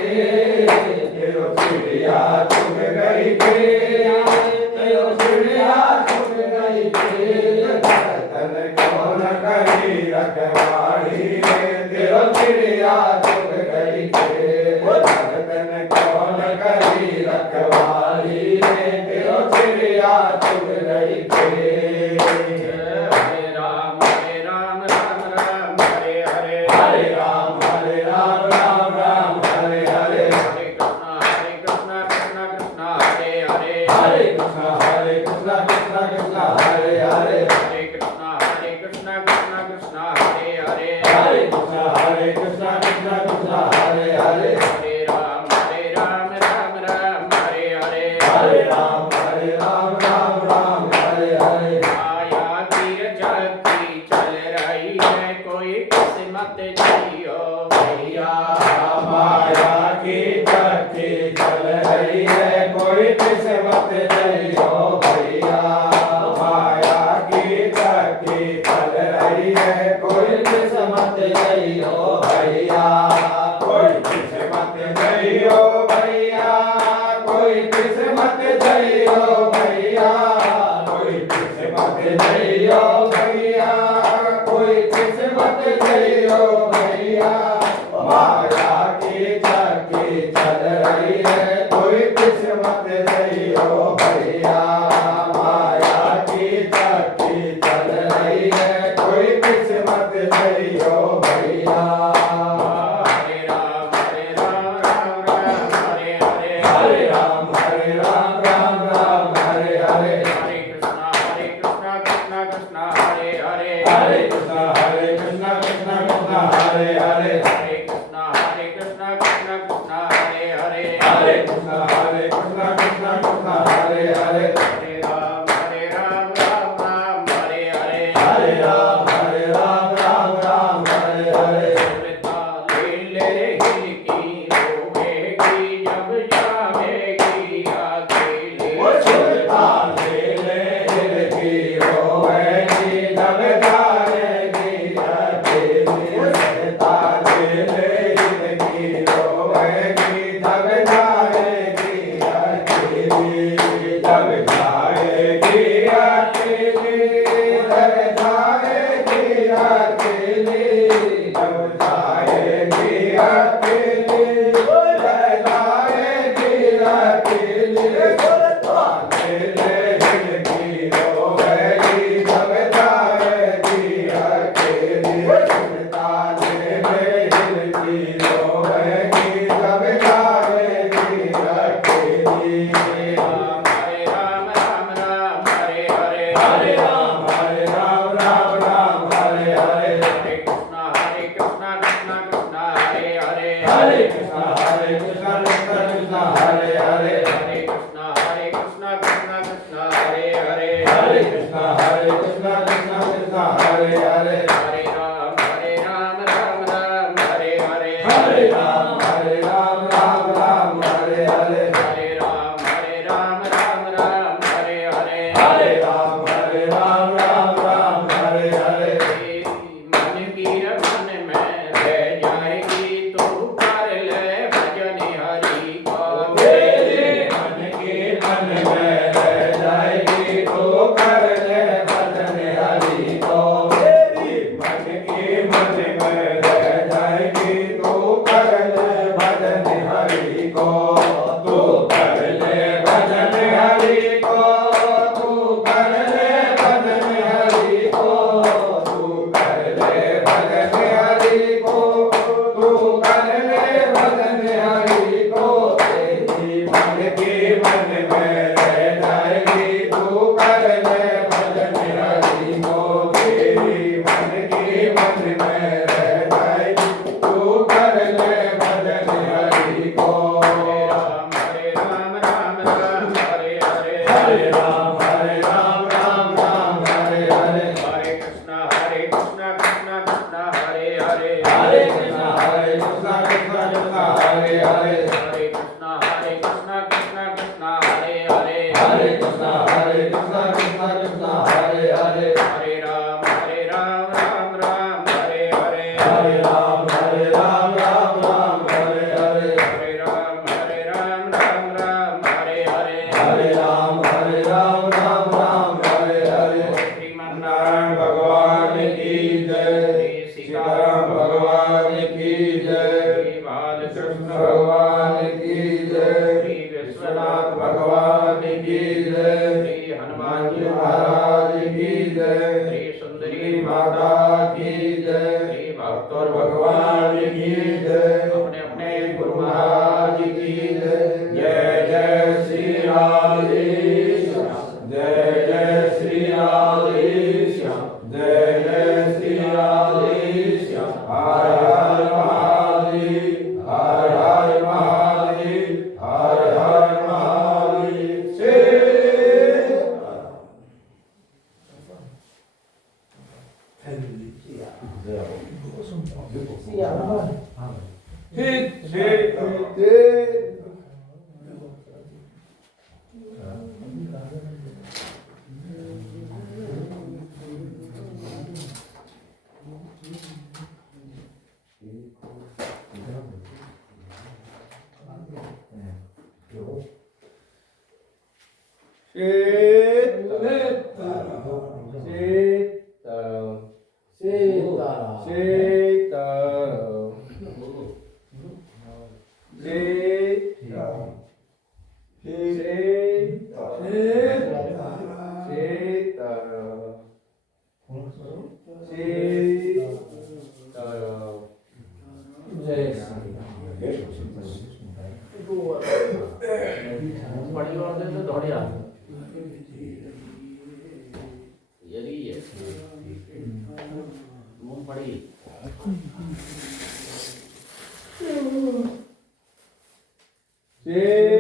तेरा चिड़िया चुग गई के। तेरा चिड़िया चुग गई के। तन कौन करी रखवाड़ी रे तेरा चिड़िया चुग गई के। तन कौन करी रखवाली रे तेरो चिड़िया चुग रही थे हरे राम राम राम हरे हरे हरे राम राम राम हरे हरे हरे कृष्ण कृष्ण कृष्ण हरे हरे हरे कृष्ण कृष्ण हरे हरे हरे कृष्ण कृष्ण कृष्ण हरे हरे हरे कृष्ण कृष्ण हरे हरे हरे राम राम राम हरे हरे हरे राम राम हरे हरे माया की जाती चल रही है कोई किस्मत जियो भैया माया की चक्की चल रही है कोई किस्मत नहीं हो भैया माया की चक्की चल रही है कोई किस्मत नहीं हो भैया कोई किस्मत नहीं हो भैया कोई किस्मत नहीं हो भैया कोई किस्मत नहीं हो भैया कोई किस्मत नहीं हो भैया माया की चक्की चल रही है कोई किस्मत नहीं हो भैया माया की चक्की चल रही है कोई किस्मत नहीं हो भैया हरे राम राम हरे हरे हरे राम राम हरे हरे हरे कृष्ण कृष्ण कृष्ण हरे हरे हरे कृष्ण कृष्ण हरे हरे हरे कृष्ण कृष्ण कृष्ण हरे हरे हरे कृष्ण कृष्ण हरे हरे हरे राम राम हरे हरे हरे राम राम हरे हरे ले की रोवेगी जब जावेगी अकेले वो सुल्ता ले की रोएगी जब जाएगी अकेली सुल्ता ले की रोएगी जब जाएगी अकेली जब जाएगी अकेली जब जाएगी अकेली जब जाएगी अकेली जब जाएगी अकेली हरे राम हरे हरे हरे राम राम हरे हरे हरे कृष्ण कृष्ण कृष्ण हरे हरे हरे कृष्ण कृष्ण हरे हरे हरे कृष्ण कृष्ण कृष्ण हरे हरे हरे कृष्ण कृष्ण हरे हरे हरे राम राम हरे हरे हरे राम राम हरे हरे हरे राम राम हरे हरे हरे राम राम हरे हरे मन की रमन में रह जाएगी तो कर ले भजन हरि को तेरे मन के मन में रह जाएगी तो कर ले भजन हरि को तेरी मन के मन में रह जाएगी तो कर ले भजन हरि को तू कर ले भजन हरि को तू कर ले भजन हरि को तू कर ले भजन हरि को तू कर ले भजन हरि को तेरी मन के मन में रह जाएगी तू कर ले भजन हरि को तेरी मन के मन में रह जाएगी तू कर ले भजन हरि को राम हरे हरे हरे राम राम हरे हरे हरे कृष्ण कृष्ण कृष्ण हरे हरे हरे कृष्ण कृष्ण हरे हरे हरे कृष्ण कृष्ण कृष्ण हरे हरे हरे कृष्ण कृष्ण हरे हरे हरे राम राम हरे हरे हरे राम राम हरे हरे हरे राम राम हरे हरे हरे राम राम हरे हरे श्रीमन नारायण भगवान की जय सीताराम भगवान की जय श्री बालकृष्ण भगवान की जय श्री विश्वनाथ भगवान की जय। श्री हनुमान जी महाराज की जय। श्री सुंदरी श्री माता की जय। श्री भक्त और भगवान की जय। अपने अपने गुरु महाराज की जय। जय जय श्री राधे श्याम। जय जय श्री राधे श्याम। जय जय श्री राधे श्याम। हर हर महादेव। हर हर महादेव। हर हर महादेव। हित हित बड़ी और दे तो दौड़िया यदि है मूंगफली जय